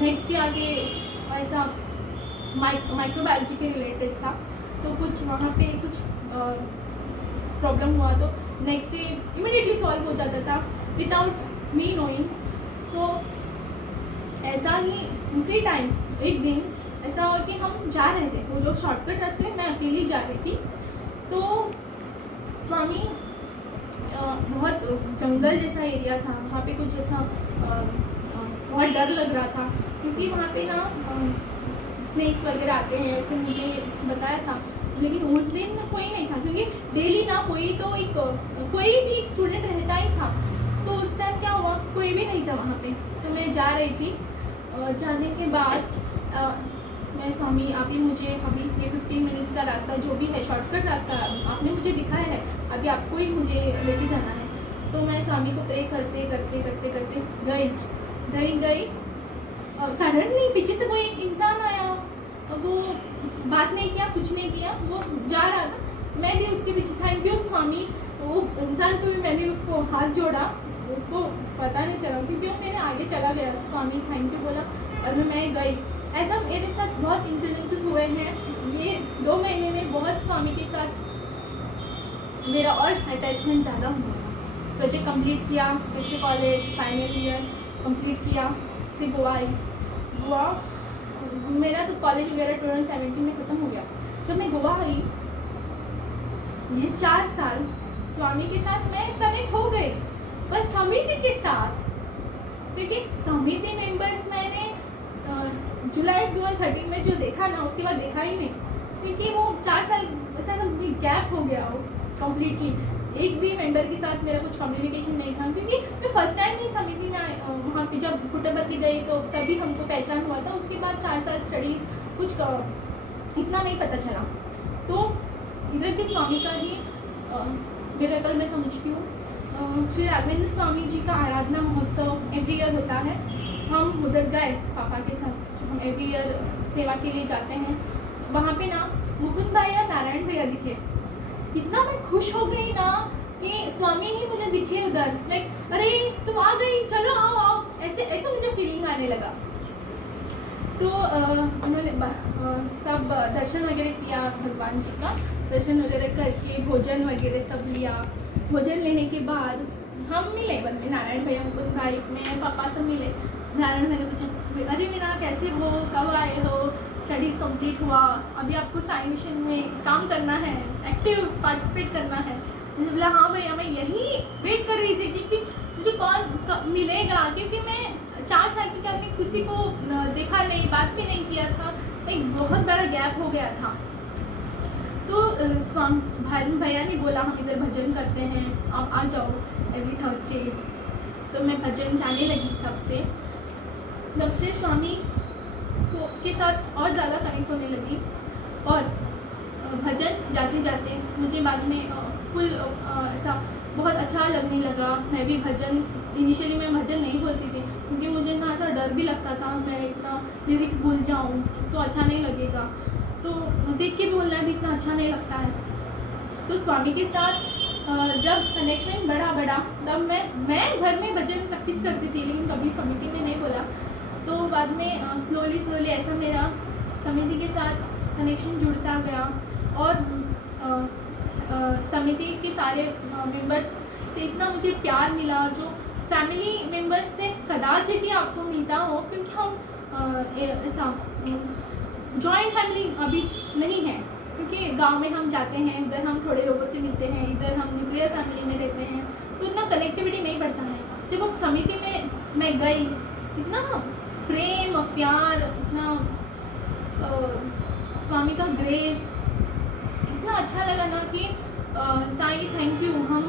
नेक्स्ट डे आगे ऐसा माइक्रोबायोलॉजी के रिलेटेड था, तो कुछ वहाँ पे कुछ प्रॉब्लम हुआ तो नेक्स्ट डे इमीडिएटली सॉल्व हो जाता था विदाउट मी नोइंग। सो ऐसा ही उसी टाइम एक दिन ऐसा हुआ कि हम जा रहे थे, वो जो शॉर्टकट रास्ते मैं अकेली जा रही थी। तो स्वामी बहुत जंगल जैसा एरिया था, वहाँ पे कुछ ऐसा बहुत डर लग रहा था, क्योंकि वहाँ पे ना स्नेक्स वगैरह आते हैं ऐसे मुझे बताया था। लेकिन उस दिन कोई नहीं था, क्योंकि डेली ना कोई भी एक स्टूडेंट रहता ही था। तो उस टाइम क्या हुआ, कोई भी नहीं था वहाँ पे। तो मैं जा रही थी, जाने के बाद मैं स्वामी आप ही मुझे अभी ये 15 मिनट्स का रास्ता जो भी है शॉर्टकट रास्ता आपने मुझे दिखाया है, अभी आपको ही मुझे लेके जाना है। तो मैं स्वामी को प्रे करते करते करते करते गई। सडनली पीछे से कोई इंसान आया, वो बात नहीं किया, कुछ नहीं किया, वो जा रहा था, मैं भी उसके पीछे। थैंक यू स्वामी। वो इंसान को भी मैंने उसको हाथ जोड़ा, उसको पता नहीं चला क्योंकि वो मेरे आगे चला गया। स्वामी थैंक यू बोला और मैं गई। ऐसा मेरे साथ बहुत इंसिडेंसेस हुए हैं ये 2 महीने में। बहुत स्वामी के साथ मेरा और अटैचमेंट ज़्यादा हुआ। प्रोजेक्ट कंप्लीट किया, फिर से कॉलेज फाइनल ईयर कंप्लीट किया, फिर गोवा आई। गोवा मेरा सब कॉलेज वगैरह 2017 में ख़त्म हो गया। जब मैं गोवा आई, ये 4 साल स्वामी के साथ मैं कनेक्ट हो गई, पर समिति के साथ, क्योंकि समिति मेंबर्स मैंने जुलाई 2013 में जो देखा ना, उसके बाद देखा ही नहीं, क्योंकि वो 4 साल ऐसा ना मुझे गैप हो गया वो कम्प्लीटली। एक भी मेंबर के साथ मेरा कुछ कम्युनिकेशन नहीं था, क्योंकि मैं फर्स्ट टाइम ही समिति में वहाँ पे जब पुट्टपर्ती गई तो तभी हमको पहचान हुआ था। उसके बाद 4 साल स्टडीज़ कुछ इतना नहीं पता चला। तो इधर भी स्वामी का ही मिरेकल मैं समझती हूँ। श्री राघवेंद्र स्वामी जी का आराधना महोत्सव एवरी ईयर होता है। हम उधर गए पापा के साथ, जो हम एवरी ईयर सेवा के लिए जाते हैं। वहाँ पे ना मुकुंद भाई और नारायण भैया दिखे। इतना मैं खुश हो गई ना कि स्वामी ही मुझे दिखे उधर। लाइक अरे तुम आ गई, चलो आओ आओ, ऐसे ऐसे मुझे फीलिंग आने लगा। तो उन्होंने सब दर्शन वगैरह किया, भगवान जी का दर्शन वगैरह करके भोजन वगैरह सब लिया। भोजन लेने के बाद हम मिले बाद में, नारायण भैया, मुकुंद भाई, मैं, पापा सब मिले। नारायण मैंने पूछा अरे मीना कैसे हो, कब आए हो, स्टडीज़ कंप्लीट हुआ, अभी आपको साई मिशन में काम करना है, एक्टिव पार्टिसिपेट करना है। मैंने बोला हाँ भैया, मैं यही वेट कर रही थी कि मुझे कौन मिलेगा, क्योंकि मैं 4 साल की जब मैं किसी को देखा नहीं, बात भी नहीं किया था, एक बहुत बड़ा गैप हो गया था। तो स्वामी भैया ने बोला हम इधर भजन करते हैं, आप आ जाओ एवरी थर्सडे। तो मैं भजन जाने लगी। तब से स्वामी के साथ और ज़्यादा कनेक्ट होने लगी। और भजन जाते जाते मुझे बाद में फुल ऐसा बहुत अच्छा लगने लगा। मैं भी भजन, इनिशियली मैं भजन नहीं बोलती थी, क्योंकि मुझे ना ऐसा डर भी लगता था मैं इतना लिरिक्स भूल जाऊँ तो अच्छा नहीं लगेगा, तो देख के भी बोलना भी इतना अच्छा नहीं लगता है। तो स्वामी के साथ जब कनेक्शन बढ़ा तब मैं घर में भजन प्रैक्टिस करती थी, लेकिन कभी समिति में नहीं बोला। तो बाद में स्लोली ऐसा मेरा समिति के साथ कनेक्शन जुड़ता गया। और समिति के सारे मेंबर्स से इतना मुझे प्यार मिला, जो फैमिली मेंबर्स से कदाचित ही आपको मिलता हो, क्योंकि हम ऐसा जॉइंट फैमिली अभी नहीं है, क्योंकि गांव में हम जाते हैं, इधर हम थोड़े लोगों से मिलते हैं, इधर हम न्यूक्लियर फैमिली में रहते हैं, तो इतना कनेक्टिविटी नहीं बढ़ता है। जब हम समिति में मैं गई, इतना प्रेम प्यार, इतना स्वामी का ग्रेस इतना अच्छा लगा ना कि साईं थैंक यू। हम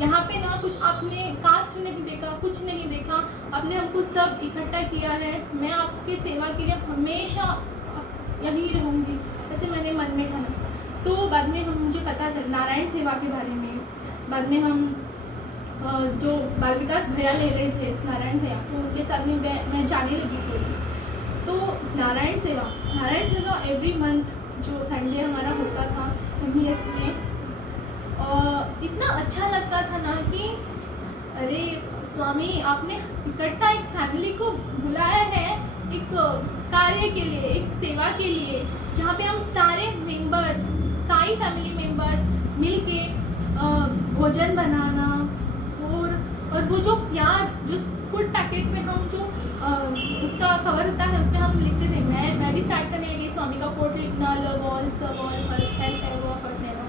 यहाँ पे ना कुछ आपने कास्ट नहीं देखा, कुछ नहीं देखा, आपने हमको सब इकट्ठा किया है। मैं आपके सेवा के लिए हमेशा यहीं रहूँगी, ऐसे मैंने मन में ठाना। तो बाद में मुझे पता चला नारायण सेवा के बारे में। बाद में हम जो बाल विकास भैया ले रहे थे, नारायण भैया, तो उनके साथ में मैं जाने लगी स्टोरी। तो नारायण सेवा एवरी मंथ जो संडे हमारा होता था MBS में, इतना अच्छा लगता था ना कि अरे स्वामी आपने इकट्ठा एक फैमिली को बुलाया है एक कार्य के लिए, एक सेवा के लिए, जहाँ पे हम सारे मेंबर्स, सारी फैमिली मेंबर्स मिलके भोजन बनाना, और वो जो प्यार, जो फूड पैकेट में हम जो उसका कवर होता है उसमें हम लिखते थे, मैं भी स्टार्ट करने लगी स्वामी का कोट लिखना, love all serve all help ever hurt never,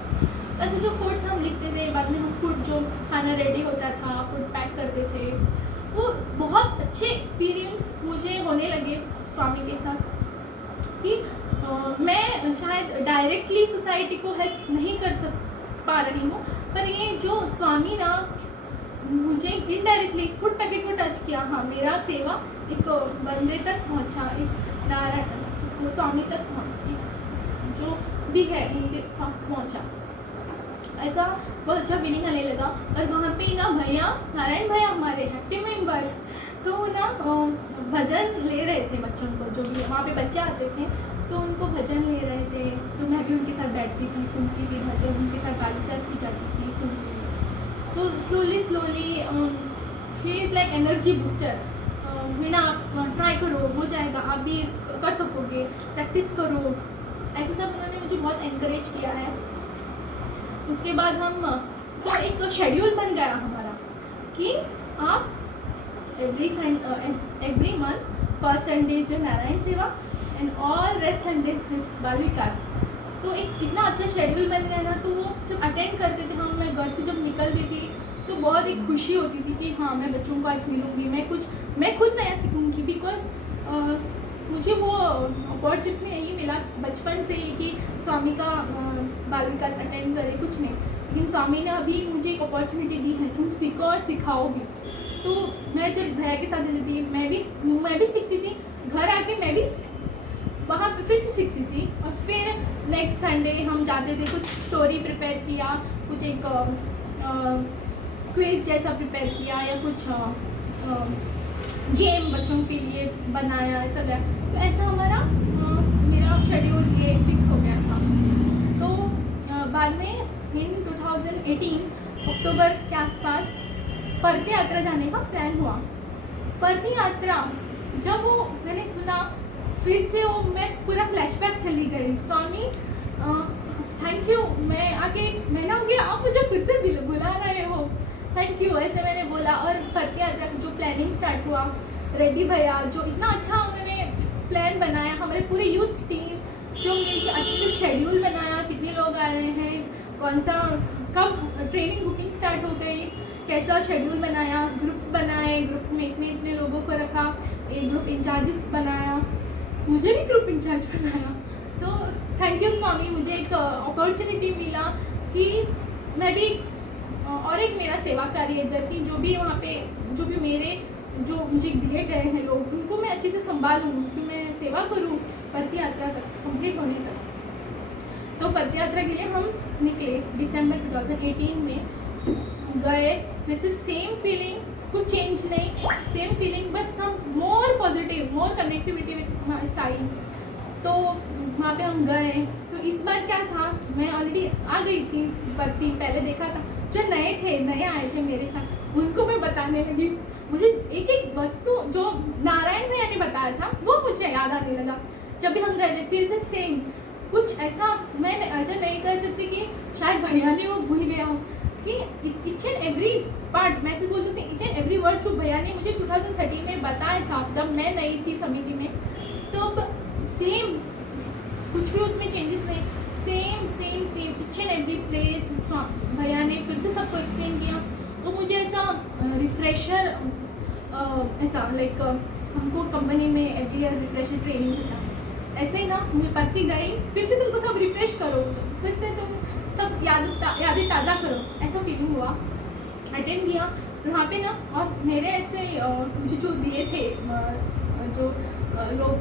ऐसे जो कोट्स हम लिखते थे। बाद में हम फूड, जो खाना रेडी होता था, फूड पैक करते थे। वो बहुत अच्छे एक्सपीरियंस मुझे होने लगे स्वामी के साथ कि मैं शायद डायरेक्टली सोसाइटी को हेल्प नहीं कर पा रही हूँ, पर ये जो स्वामी ना मुझे इनडायरेक्टली फूड पैकेट को टच किया। हाँ, मेरा सेवा एक बंदे तक पहुँचा, एक नारायण स्वामी तक जो भी है उनके पास पहुँचा, ऐसा बहुत अच्छा फीलिंग आने लगा। और वहाँ पे ना भैया, नारायण भैया हमारे एक्टिव मेंबर, तो ना भजन ले रहे थे बच्चों को, जो भी वहाँ पे बच्चे आते थे तो उनको भजन ले रहे थे। तो मैं भी उनके साथ बैठती थी, सुनती थी भजन, उनके साथ बालिकास भी जाती थी, सुनती थी। तो slowly he is like energy booster. Veena आप ट्राई करो, हो जाएगा, आप भी कर सकोगे, प्रैक्टिस करो, ऐसे सब उन्होंने मुझे बहुत एनकरेज किया है। उसके बाद हम तो एक शेड्यूल बन गया हमारा कि आप एवरी मंथ फर्स्ट संडे जो नारायण सेवा एंड ऑल रेस्ट संडे बाल विकास। तो एक इतना अच्छा शेड्यूल बन गया ना, तो वो जब अटेंड करते थे हम, मैं घर से जब निकलती थी तो बहुत एक खुशी होती थी कि हाँ मैं बच्चों को आज मिलूँगी, मैं खुद नया सीखूँगी। बिकॉज मुझे वो अपॉर्चुनिटी यही मिला बचपन से ही कि स्वामी का बाल विकास अटेंड करे, कुछ नहीं, लेकिन स्वामी ने अभी मुझे एक अपॉर्चुनिटी दी है, तुम सीखो और सिखाओ भी। तो मैं जब भैया के साथ रहती थी, मैं भी सीखती थी, घर आके मैं भी वहाँ पे फिर से सीखती थी। और फिर नेक्स्ट संडे हम जाते थे, कुछ स्टोरी प्रिपेयर किया, कुछ एक क्विज जैसा प्रिपेयर किया, या कुछ गेम बच्चों के लिए बनाया, ऐसा गया। तो ऐसा हमारा मेरा शेड्यूल ये फिक्स हो गया था। तो बाद में इन 2018 अक्टूबर के आसपास परती यात्रा जाने का प्लान हुआ। परती यात्रा जब वो मैंने सुना, फिर से वो मैं पूरा फ्लैशबैक चली गई। स्वामी थैंक यू, मैं ना गया, आप मुझे फिर से बुला रहे हो, थैंक यू, ऐसे मैंने बोला। और परती यात्रा जो प्लानिंग स्टार्ट हुआ, रेड्डी भैया जो इतना अच्छा उन्होंने प्लान बनाया, हमारे पूरे यूथ टीम जो मिलकर अच्छे से शेड्यूल बनाया, कितने लोग आ रहे हैं, कौन सा कब ट्रेनिंग बुकिंग स्टार्ट हो गई, कैसा शेड्यूल बनाया, ग्रुप्स बनाए, ग्रुप्स में इतने लोगों को रखा, एक ग्रुप इंचार्जेस बनाया, मुझे भी ग्रुप इंचार्ज बनाया। तो थैंक यू स्वामी, मुझे एक अपॉर्चुनिटी मिला कि मैं भी और एक मेरा सेवा कार्य इधर की, जो भी वहाँ पे जो भी जो मुझे दिए गए हैं लोग, उनको मैं अच्छे से संभालूँ, कि मैं सेवा करूँ परती यात्रा तक कंप्लीट होने तक। तो परती यात्रा के लिए हम निकले दिसंबर 2018 में, गए, फिर से सेम फीलिंग, कुछ चेंज नहीं, same feeling but some more positive, more connectivity with Sai. तो वहाँ पे हम गए। तो इस बार क्या था, मैं ऑलरेडी आ गई थी परती, पहले देखा था, जो नए आए थे मेरे साथ, उनको मैं बताने लगी। मुझे एक एक वस्तु जो नारायण भैया ने बताया था वो मुझे याद आने लगा। जब भी हम गए थे फिर से सेम कुछ ऐसा, मैं ऐसा नहीं कर सकती कि शायद भैया ने वो भूल गया हो, कि ईच एंड एवरी पार्ट, मैं सिर्फ बोल सकती हूँ ईच एंड एवरी वर्ड जो भैया ने मुझे 2013 में बताया था, जब मैं नई थी समिति में, तो सेम, कुछ भी उसमें चेंजेस नहीं, same each and every place भैया ने फिर से सबको एक्सप्लेन किया। तो मुझे ऐसा रिफ्रेशर, ऐसा लाइक हमको कंपनी में एवरी ईयर रिफ्रेशर ट्रेनिंग होता है, ऐसे ही ना मैं परती गई, फिर से तुमको सब रिफ्रेश करो, फिर से तुम सब यादें ताज़ा करो, ऐसा फीलिंग हुआ। अटेंड किया वहाँ पे ना, और मेरे ऐसे मुझे जो दिए थे जो लोग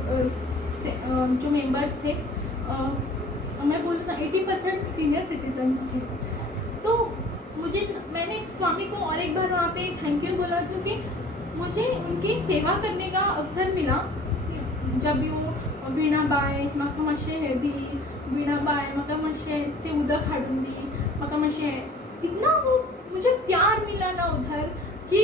जो मेंबर्स थे, मैं बोलूँ ना 80% सीनियर सिटीजन्स थे। तो मैंने स्वामी को और एक बार वहाँ पे थैंक यू बोला, क्योंकि मुझे उनकी सेवा करने का अवसर मिला। जब भी वो वीणाबाई म्हाका मातशें हें दी, वीणाबाई म्हाका मातशें तें उदक हाडून दी, म्हाका मातशें, इतना वो मुझे प्यार मिला ना उधर कि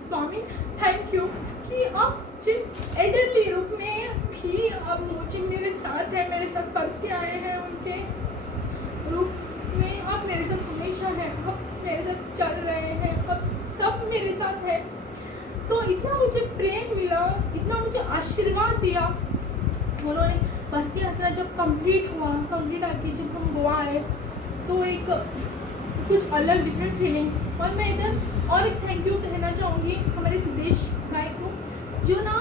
स्वामी थैंक यू कि आप जिन एडरली रूप में भी आप मुझे मेरे साथ है, मेरे साथ पल के आए हैं, उनके रूप में आप मेरे साथ हमेशा हैं, आप मेरे साथ चल रहे हैं, आप सब मेरे साथ है। तो इतना मुझे प्रेम मिला, इतना मुझे आशीर्वाद दिया उन्होंने। भक्ति यात्रा जब कंप्लीट आके जब हम गोवा आए तो एक कुछ अलग डिफरेंट फीलिंग। और मैं इधर और एक थैंक यू कहना चाहूँगी हमारे सिद्धेश भाई को, जो ना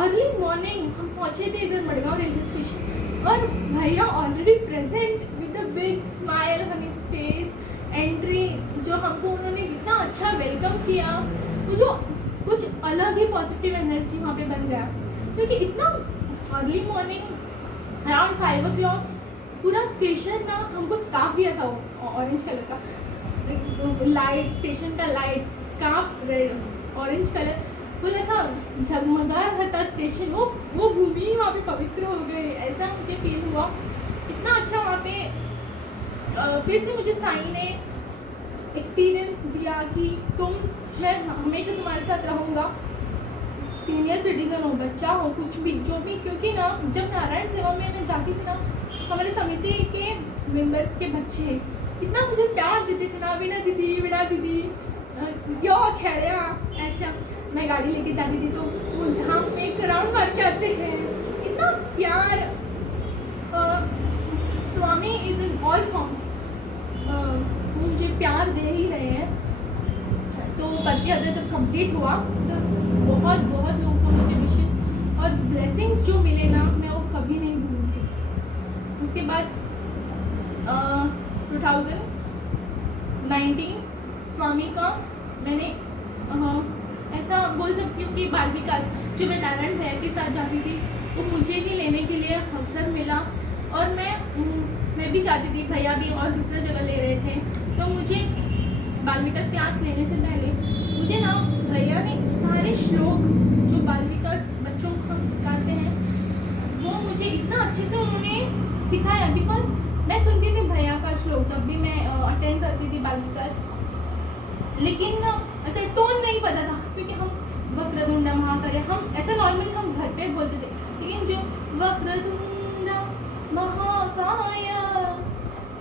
अर्ली मॉर्निंग हम पहुँचे थे इधर मडगांव रेलवे स्टेशन, और भैया already present with a big smile on his face. Entry जो हमको उन्होंने इतना अच्छा वेलकम किया, वो जो कुछ अलग ही पॉजिटिव एनर्जी वहाँ पे बन गया। क्योंकि इतना अर्ली मॉर्निंग अराउंड 5 o'clock पूरा स्टेशन ना हमको स्कार्फ दिया था, ऑरेंज कलर का लाइट, स्टेशन का light scarf red orange colour full ऐसा जगमगा रहा था स्टेशन। वो भूमि वहाँ पे पवित्र हो गई, ऐसा मुझे फील हुआ। इतना अच्छा वहाँ पे फिर से मुझे साईं ने एक्सपीरियंस दिया कि मैं हमेशा तुम्हारे साथ रहूँगा, सीनियर सिटीजन हो, बच्चा हो, कुछ भी जो भी। क्योंकि ना जब नारायण सेवा में मैं जाती थी ना, हमारे समिति के मेंबर्स के बच्चे इतना मुझे प्यार देते थे ना, वीणा दीदी यो खेड़िया, ऐसा मैं गाड़ी लेके जाती थी तो वो जहाँ पे एक राउंड मार के आते हैं, इतना प्यार। स्वामी इज इन ऑल फॉर्म्स, मुझे प्यार दे ही रहे हैं। तो भक्ति यात्रा जब कंप्लीट हुआ तो बहुत लोगों को मुझे विशेष और ब्लेसिंग्स जो मिले ना, मैं वो कभी नहीं भूलूंगी। उसके बाद 2019 स्वामी का मैंने ऐसा बोल सकती हूँ कि बाल विकास जो मैं नारायण भैया के साथ जाती थी, तो मुझे भी लेने के लिए अवसर मिला। और मैं भी चाहती थी, भैया भी और दूसरा जगह ले रहे थे, तो मुझे बाल विकास क्लास लेने से पहले मुझे ना भैया ने सारे श्लोक जो बाल विकास बच्चों को हम सिखाते हैं, वो मुझे इतना अच्छे से उन्होंने सिखाया। बिकॉज मैं सुनती थी भैया का श्लोक जब भी मैं अटेंड करती थी बाल विकास, लेकिन ऐसा टोन नहीं पता था, क्योंकि हम वक्रतुंड महाकाय हम ऐसा नॉर्मली हम घर पे बोलते थे, लेकिन जो वक्रतुंड महाकाय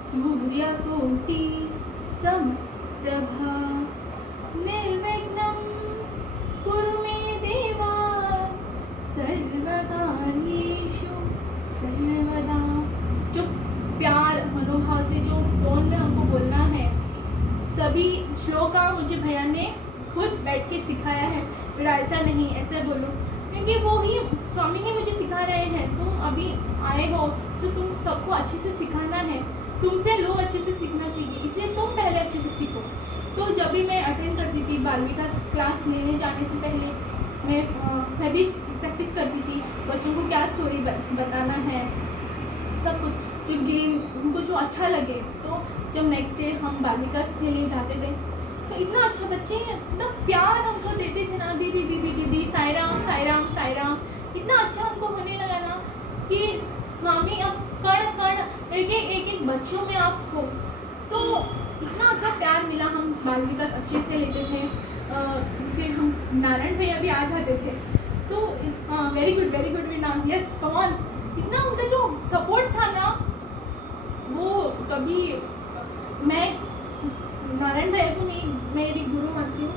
सूर्यकोटि समप्रभा निर्विघ्नं कुरु मे देवा सर्वकार्येषु सर्वदा। जो प्यार मनोभाव से जो टोन में हमको बोलना है, सभी श्लोका मुझे भैया ने खुद बैठ के सिखाया है। बेटा ऐसा नहीं, ऐसे बोलो, क्योंकि वो ही स्वामी ही मुझे सिखा रहे हैं। तुम अभी आए हो तो तुम सबको अच्छे से सिखाना है, तुमसे लोग अच्छे से सीखना चाहिए, इसलिए तुम पहले अच्छे से सीखो। तो जब भी मैं अटेंड करती थी बाल विकास क्लास लेने जाने से पहले मैं भी प्रैक्टिस करती थी, बच्चों को क्या स्टोरी बताना है, सब कुछ जो गेम उनको जो अच्छा लगे। तो जब नेक्स्ट डे हम बाल विकास के लिए जाते थे, तो इतना अच्छा बच्चे इतना प्यार हमको देते थे ना, दीदी दीदी दीदी साई राम साई राम साई राम। इतना अच्छा हमको होने लगा ना कि स्वामी अब कण कण एक बच्चों में आप हो। तो इतना अच्छा प्यार मिला, हम बाल विकास अच्छे से लेते थे। फिर हम नारायण भैया भी आ जाते थे, तो very good Veena, yes come on. इतना उनका जो सपोर्ट था ना, वो कभी मैं नारायण भैया को नहीं मेरी गुरु मानती हूँ,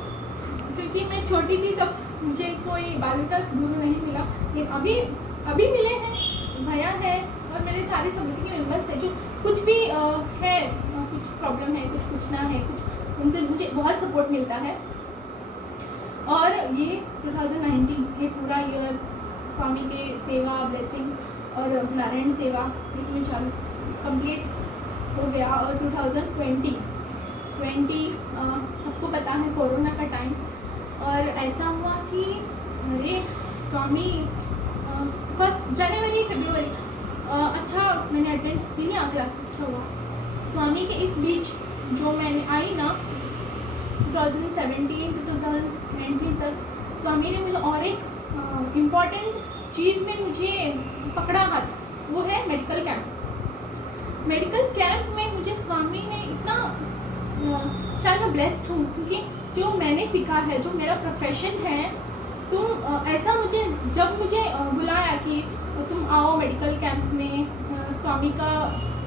क्योंकि मैं छोटी थी तब मुझे कोई बाल विकास गुरु नहीं मिला। लेकिन अभी मिले हैं, भैया है और मेरे सारे समिति के मेंबर्स हैं, जो कुछ भी है, कुछ प्रॉब्लम है, कुछ पूछना है, कुछ उनसे मुझे बहुत सपोर्ट मिलता है। और ये 2019 ये पूरा ईयर स्वामी के सेवा ब्लेसिंग और नारायण सेवा इसमें चालू कंप्लीट हो गया। और 2020 सबको पता है कोरोना का टाइम, और ऐसा हुआ कि अरे स्वामी 1 जनवरी फरवरी अच्छा मैंने अटेंड नहीं, क्लास अच्छा हुआ। स्वामी के इस बीच जो मैंने आई ना 2017 to 2019 तक स्वामी ने मुझे और एक इम्पॉर्टेंट चीज़ में मुझे पकड़ा हाथ, वो है मेडिकल कैंप। मेडिकल कैंप में मुझे स्वामी ने इतना शायद मैं ब्लेस्ड हूँ, क्योंकि जो मैंने सीखा है, जो मेरा प्रोफेशन है, तो ऐसा मुझे जब मुझे बुलाया कि तुम आओ मेडिकल कैंप में, स्वामी का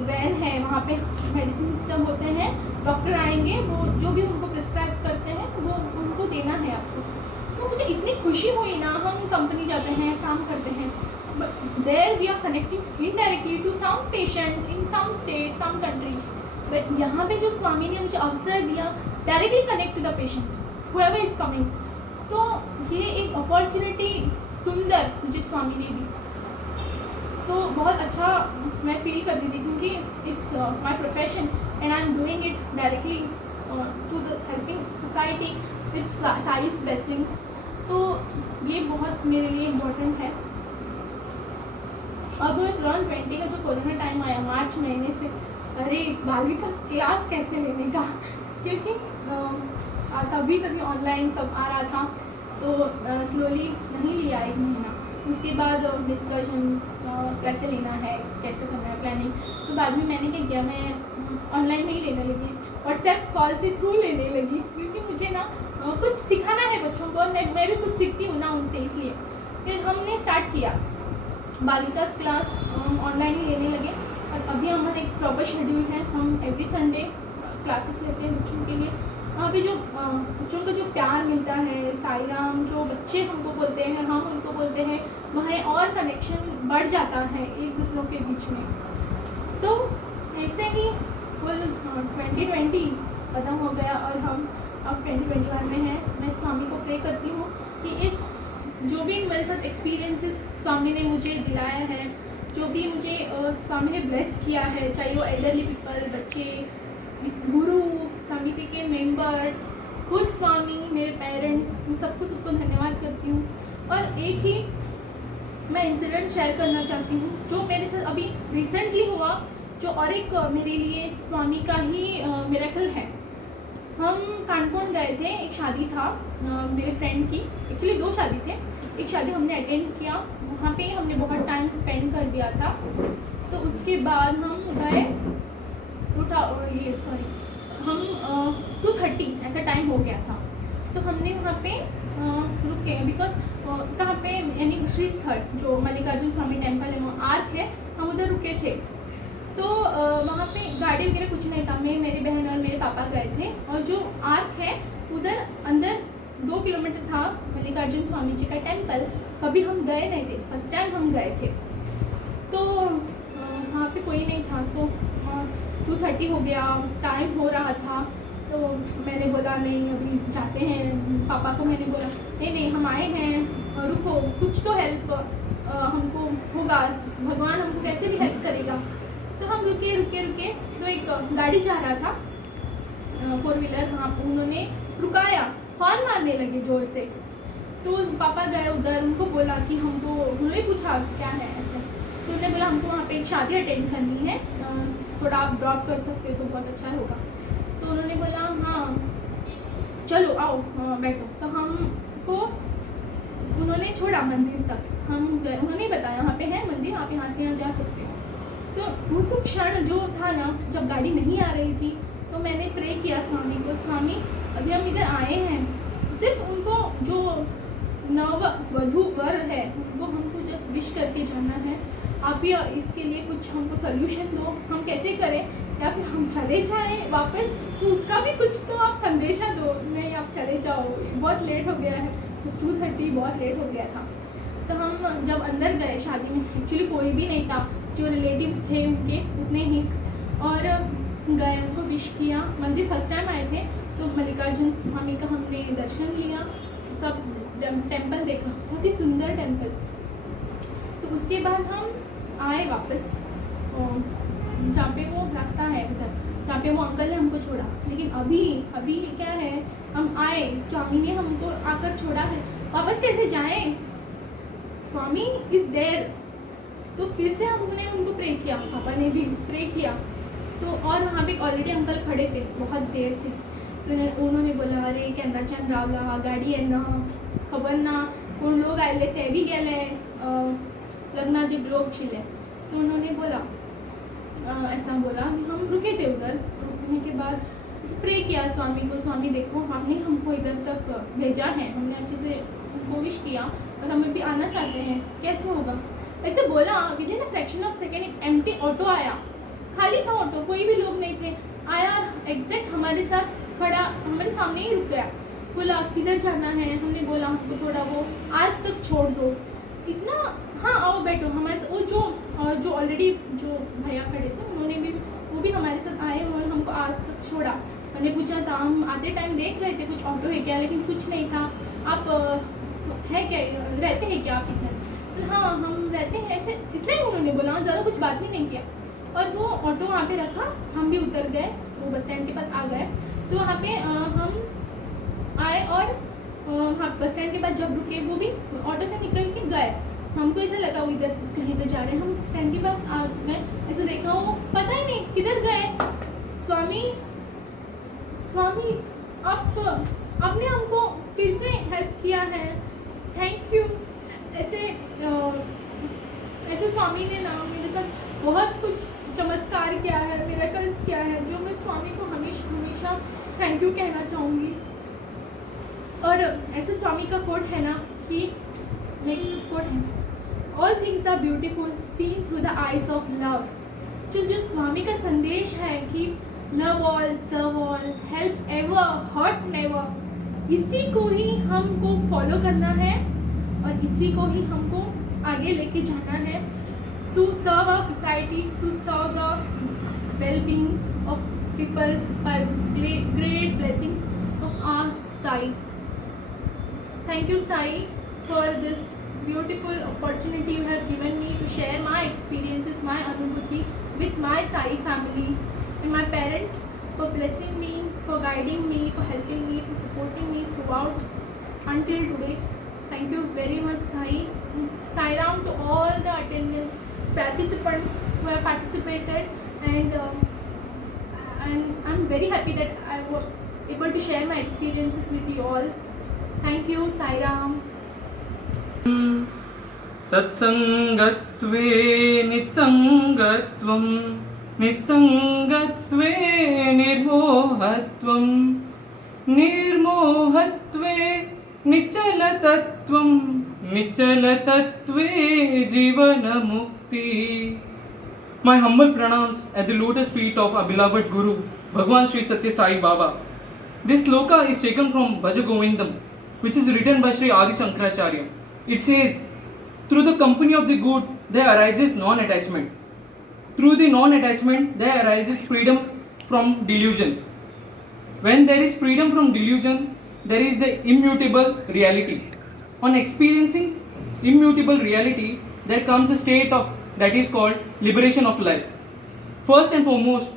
वैन है, वहाँ पे मेडिसिन जब होते हैं डॉक्टर आएंगे, वो जो भी उनको प्रिस्क्राइब करते हैं वो उनको देना है आपको। तो मुझे इतनी खुशी हुई ना, हम कंपनी जाते हैं, काम करते हैं, but there we are connecting indirectly to some patient in some state, some country, but यहाँ पे जो स्वामी ने मुझे अवसर दिया directly connect to the patient whoever is coming, तो ये एक अपॉर्चुनिटी सुंदर मुझे स्वामी ने दी, तो बहुत अच्छा मैं फील करती थी, क्योंकि it's my profession and I am doing it directly to the helping society, it's Sai's blessing, तो ये बहुत मेरे लिए इम्पोर्टेंट है। अब 2020 का जो कोरोना टाइम आया मार्च महीने से, अरे 12वीं का क्लास कैसे लेने का, क्योंकि तभी ऑनलाइन सब आ रहा था, तो स्लोली नहीं लिया एक महीना, उसके बाद डिस्कशन कैसे लेना है, कैसे करना है प्लानिंग, तो बाद में मैंने क्या किया, मैं ऑनलाइन में ही लेने लगी, व्हाट्सएप कॉल से थ्रू लेने लगी, क्योंकि मुझे ना कुछ सिखाना है बच्चों को, मैं भी कुछ सीखती हूँ ना उनसे, इसलिए फिर हमने स्टार्ट किया 12वीं का क्लास ऑनलाइन ही लेने लगे। और अभी हमारा एक प्रॉपर शेड्यूल है, हम एवरी संडे क्लासेस लेते हैं बच्चों के लिए। वहाँ पे जो बच्चों को जो प्यार मिलता है, साई राम जो बच्चे हमको बोलते हैं, हम उनको बोलते हैं, वहाँ और कनेक्शन बढ़ जाता है एक दूसरों के बीच में। तो ऐसे ही फुल 2020 ख़त्म हो गया और हम अब 2021 में हैं। मैं स्वामी को प्रे करती हूँ कि इस जो भी मेरे साथ एक्सपीरियंसेस स्वामी ने मुझे दिलाया है, जो भी मुझे स्वामी ने ब्लेस किया है, चाहे वो एल्डरली पीपल, बच्चे, गुरु, समिति के मेंबर्स, खुद स्वामी, मेरे पेरेंट्स, मैं सबको धन्यवाद करती हूँ। और एक ही मैं इंसिडेंट शेयर करना चाहती हूँ जो मेरे साथ अभी रिसेंटली हुआ, जो और एक मेरे लिए स्वामी का ही मिरेकल है। हम कानपुर गए थे, एक शादी था मेरे फ्रेंड की, एक्चुअली 2 शादी थे, एक शादी हमने अटेंड किया, वहाँ पे हमने बहुत टाइम स्पेंड कर दिया था। तो उसके बाद हम गए हम 2:30 ऐसा टाइम हो गया था, तो हमने वहाँ पे रुके, बिकॉज कहाँ पे यानी श्री स्थल जो मल्लिकार्जुन स्वामी टेम्पल है, वो आर्क है, हम उधर रुके थे। तो वहाँ पे गाड़ी वगैरह कुछ नहीं था, मैं, मेरी बहन और मेरे पापा गए थे, और जो आर्क है उधर अंदर 2 किलोमीटर था मल्लिकार्जुन स्वामी जी का टेम्पल। कभी हम गए नहीं थे, फर्स्ट टाइम हम गए थे। तो वहाँ पे कोई नहीं था, तो 2:30 हो गया, टाइम हो रहा था, तो मैंने बोला नहीं अभी जाते हैं। पापा को मैंने बोला नहीं हम आए हैं, रुको, कुछ तो हेल्प हमको होगा, भगवान हमको कैसे भी हेल्प करेगा। तो हम रुके, तो एक गाड़ी जा रहा था 4 व्हीलर, वहाँ पर उन्होंने रुकाया, हॉर्न मारने लगे ज़ोर से। तो पापा गए उधर, उनको बोला कि हमको, उन्होंने पूछा क्या है ऐसे, तो उन्होंने बोला हमको वहाँ पे एक शादी अटेंड करनी है, थोड़ा आप ड्रॉप कर सकते हो तो बहुत अच्छा होगा। तो उन्होंने बोला हाँ चलो आओ बैठो। तो हमको उन्होंने छोड़ा मंदिर तक, हम गए, उन्होंने बताया वहाँ पे है मंदिर, आप यहाँ से यहाँ जा सकते हो। तो उस क्षण जो था ना, जब गाड़ी नहीं आ रही थी, तो मैंने प्रे किया स्वामी को, स्वामी अभी हम इधर आए हैं, सिर्फ उनको जो नव वधू वर है उनको हमको जस्ट विश करके जाना है, आप ही इसके लिए कुछ हमको सोल्यूशन दो, हम कैसे करें, या फिर हम चले जाएं वापस, तो उसका भी कुछ तो आप संदेशा दो, नहीं आप चले जाओ, बहुत लेट हो गया है, बस 2:30 बहुत लेट हो गया था। तो हम जब अंदर गए शादी में, एक्चुअली कोई भी नहीं था, जो रिलेटिव्स थे उनके उतने ही, और गए, उनको विश किया। मंदिर फर्स्ट टाइम आए थे, तो मल्लिकार्जुन स्वामी का हमने दर्शन लिया, सब टेम्पल देखा, बहुत ही सुंदर टेम्पल। तो उसके बाद हम आए वापस जहाँ पे वो रास्ता है उधर, जहाँ पे वो अंकल ने हमको छोड़ा। लेकिन अभी क्या है, हम आए, स्वामी ने हमको आकर छोड़ा है, वापस कैसे जाएं, स्वामी इज देयर। तो फिर से हमने उनको प्रे किया, पापा ने भी प्रे किया, तो और वहाँ पे ऑलरेडी अंकल खड़े थे बहुत देर से, तो उन्होंने बोला अरे केन्नाच्यान रावला गाडी येना खबर ना कोण लोग आयले ते भी गेले लग्नाचे लोग छिले, तो उन्होंने बोला ऐसा बोला, हम रुके थे उधर। रुकने के बाद प्रे किया स्वामी को, स्वामी देखो आपने हमको इधर तक भेजा है, हमने अच्छे से उनको विश किया और हमें भी आना चाहते हैं, कैसे होगा ऐसे बोला। With in a fraction of second एक एम्प्टी ऑटो आया, खाली था ऑटो, कोई भी लोग नहीं थे, आया एग्जैक्ट हमारे साथ खड़ा, हमारे सामने ही रुक गया, बोला किधर जाना है, हमने बोला हमको थोड़ा वो आज तक छोड़ दो, इतना हाँ आओ बैठो हमारे वो जो ऑलरेडी जो भैया खड़े थे उन्होंने भी वो भी हमारे साथ आए, उन्होंने हमको आज तक छोड़ा। मैंने पूछा था, हम आते टाइम देख रहे थे कुछ ऑटो है क्या, लेकिन कुछ नहीं था। आप है क्या, रहते हैं क्या आप इधर? हाँ हम रहते हैं, ऐसे इतना ही उन्होंने बोला, ज़्यादा कुछ बात भी नहीं किया। और वो ऑटो वहाँ पे रखा, हम भी उतर गए, वो बस स्टैंड के पास आ गए। तो वहाँ पे हम आए और हाँ बस स्टैंड के पास जब रुके वो भी ऑटो से निकल के गए। हमको ऐसा लगा वो इधर कहीं तो जा रहे हैं, हम स्टैंड के पास आ गए, ऐसे देखा वो पता ही नहीं किधर गए। स्वामी स्वामी आपने हमको फिर से हेल्प किया है, थैंक यू। ऐसे स्वामी ने ना मेरे साथ बहुत कुछ चमत्कार किया है, मिरेकल्स किया है, जो मैं स्वामी को हमेशा हमेशा थैंक यू कहना चाहूँगी। और ऐसे स्वामी का कोट है ना कि मेरी कोट है, all things are beautiful seen through the eyes of love. जो स्वामी का संदेश है कि love all, serve all, help ever, hurt never, इसी को ही हमको फॉलो करना है और इसी को ही हमको आगे लेके जाना है, to serve our society, to serve the well-being of people by great blessings of our Sai. Thank you Sai for this beautiful opportunity you have given me to share my experiences, my anubhuti with my Sai family and my parents, for blessing me, for guiding me, for helping me, for supporting me throughout until today. Thank you very much Sai. Sai Ram to all the attendant participants who have participated, and I'm very happy that I was able to share my experiences with you all. Thank you Sai Ram. सत्संगत्वे नित्संगत्वं, नित्संगत्वे निर्मोहत्वं, निर्मोहत्वे निश्चलतत्वं, निश्चलतत्वे जीवनमुक्ति. My humble pranams at the lotus feet of our beloved Guru, Bhagwan Sri Satya Sai Baba. This sloka is taken from Bhaja Govindam, which is written by Sri Adi Shankaracharya. It says, through the company of the good, there arises non-attachment. Through the non-attachment, there arises freedom from delusion. When there is freedom from delusion, there is the immutable reality. On experiencing immutable reality, there comes the state of that is called liberation of life. First and foremost,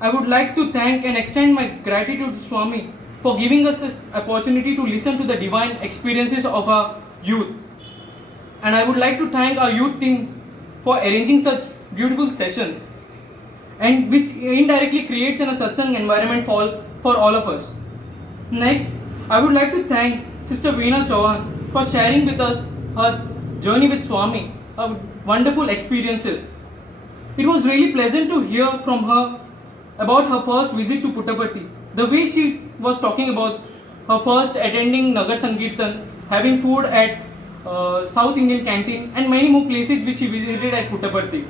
I would like to thank and extend my gratitude to Swami for giving us this opportunity to listen to the divine experiences of our youth. And I would like to thank our youth team for arranging such beautiful session, and which indirectly creates a satsang environment for all of us. Next, I would like to thank Sister Veena Chauhan for sharing with us her journey with Swami, her wonderful experiences. It was really pleasant to hear from her about her first visit to Puttaparthi. The way she was talking about her first attending Nagar Sankirtan, having food at South Indian canteen, and many more places which she visited at Puttaparthi.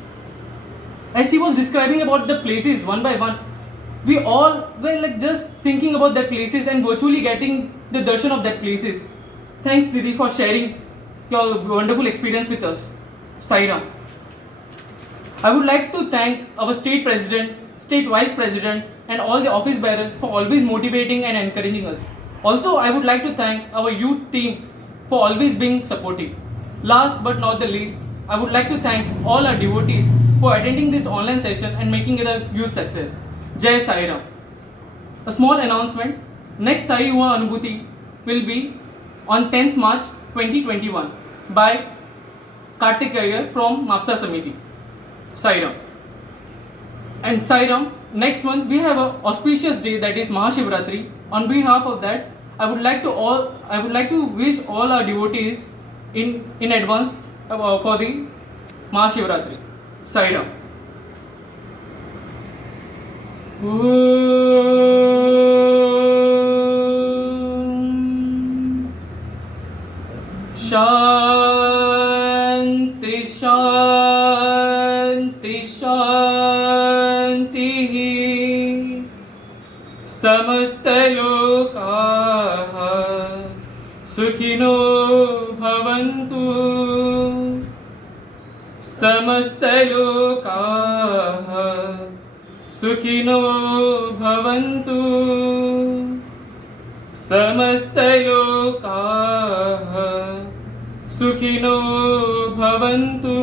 As she was describing about the places one by one, we all were like just thinking about that places and virtually getting the darshan of that places. Thanks Didi for sharing your wonderful experience with us. Sai Ram. I would like to thank our state president, state vice president, and all the office bearers for always motivating and encouraging us. Also, I would like to thank our youth team for always being supportive. Last but not the least, I would like to thank all our devotees for attending this online session and making it a huge success. Jai Sai Ram. A small announcement, next Sai Yuva Anubhuti will be on 10th March 2021 by Kartik Iyer from Mapsa Samiti. Sai Ram. And Sai Ram, next month we have a auspicious day, that is Mahashivratri. On behalf of that, I would like to wish all our devotees in advance for the Mahashivratri. Sai Ram. शांति शांति शांति समस्तलोकाः सुखिनो भवन्तु समस्तलोकाः सुखिनो भवन्तु समस्तलोकाः सुखिनो भवन्तु।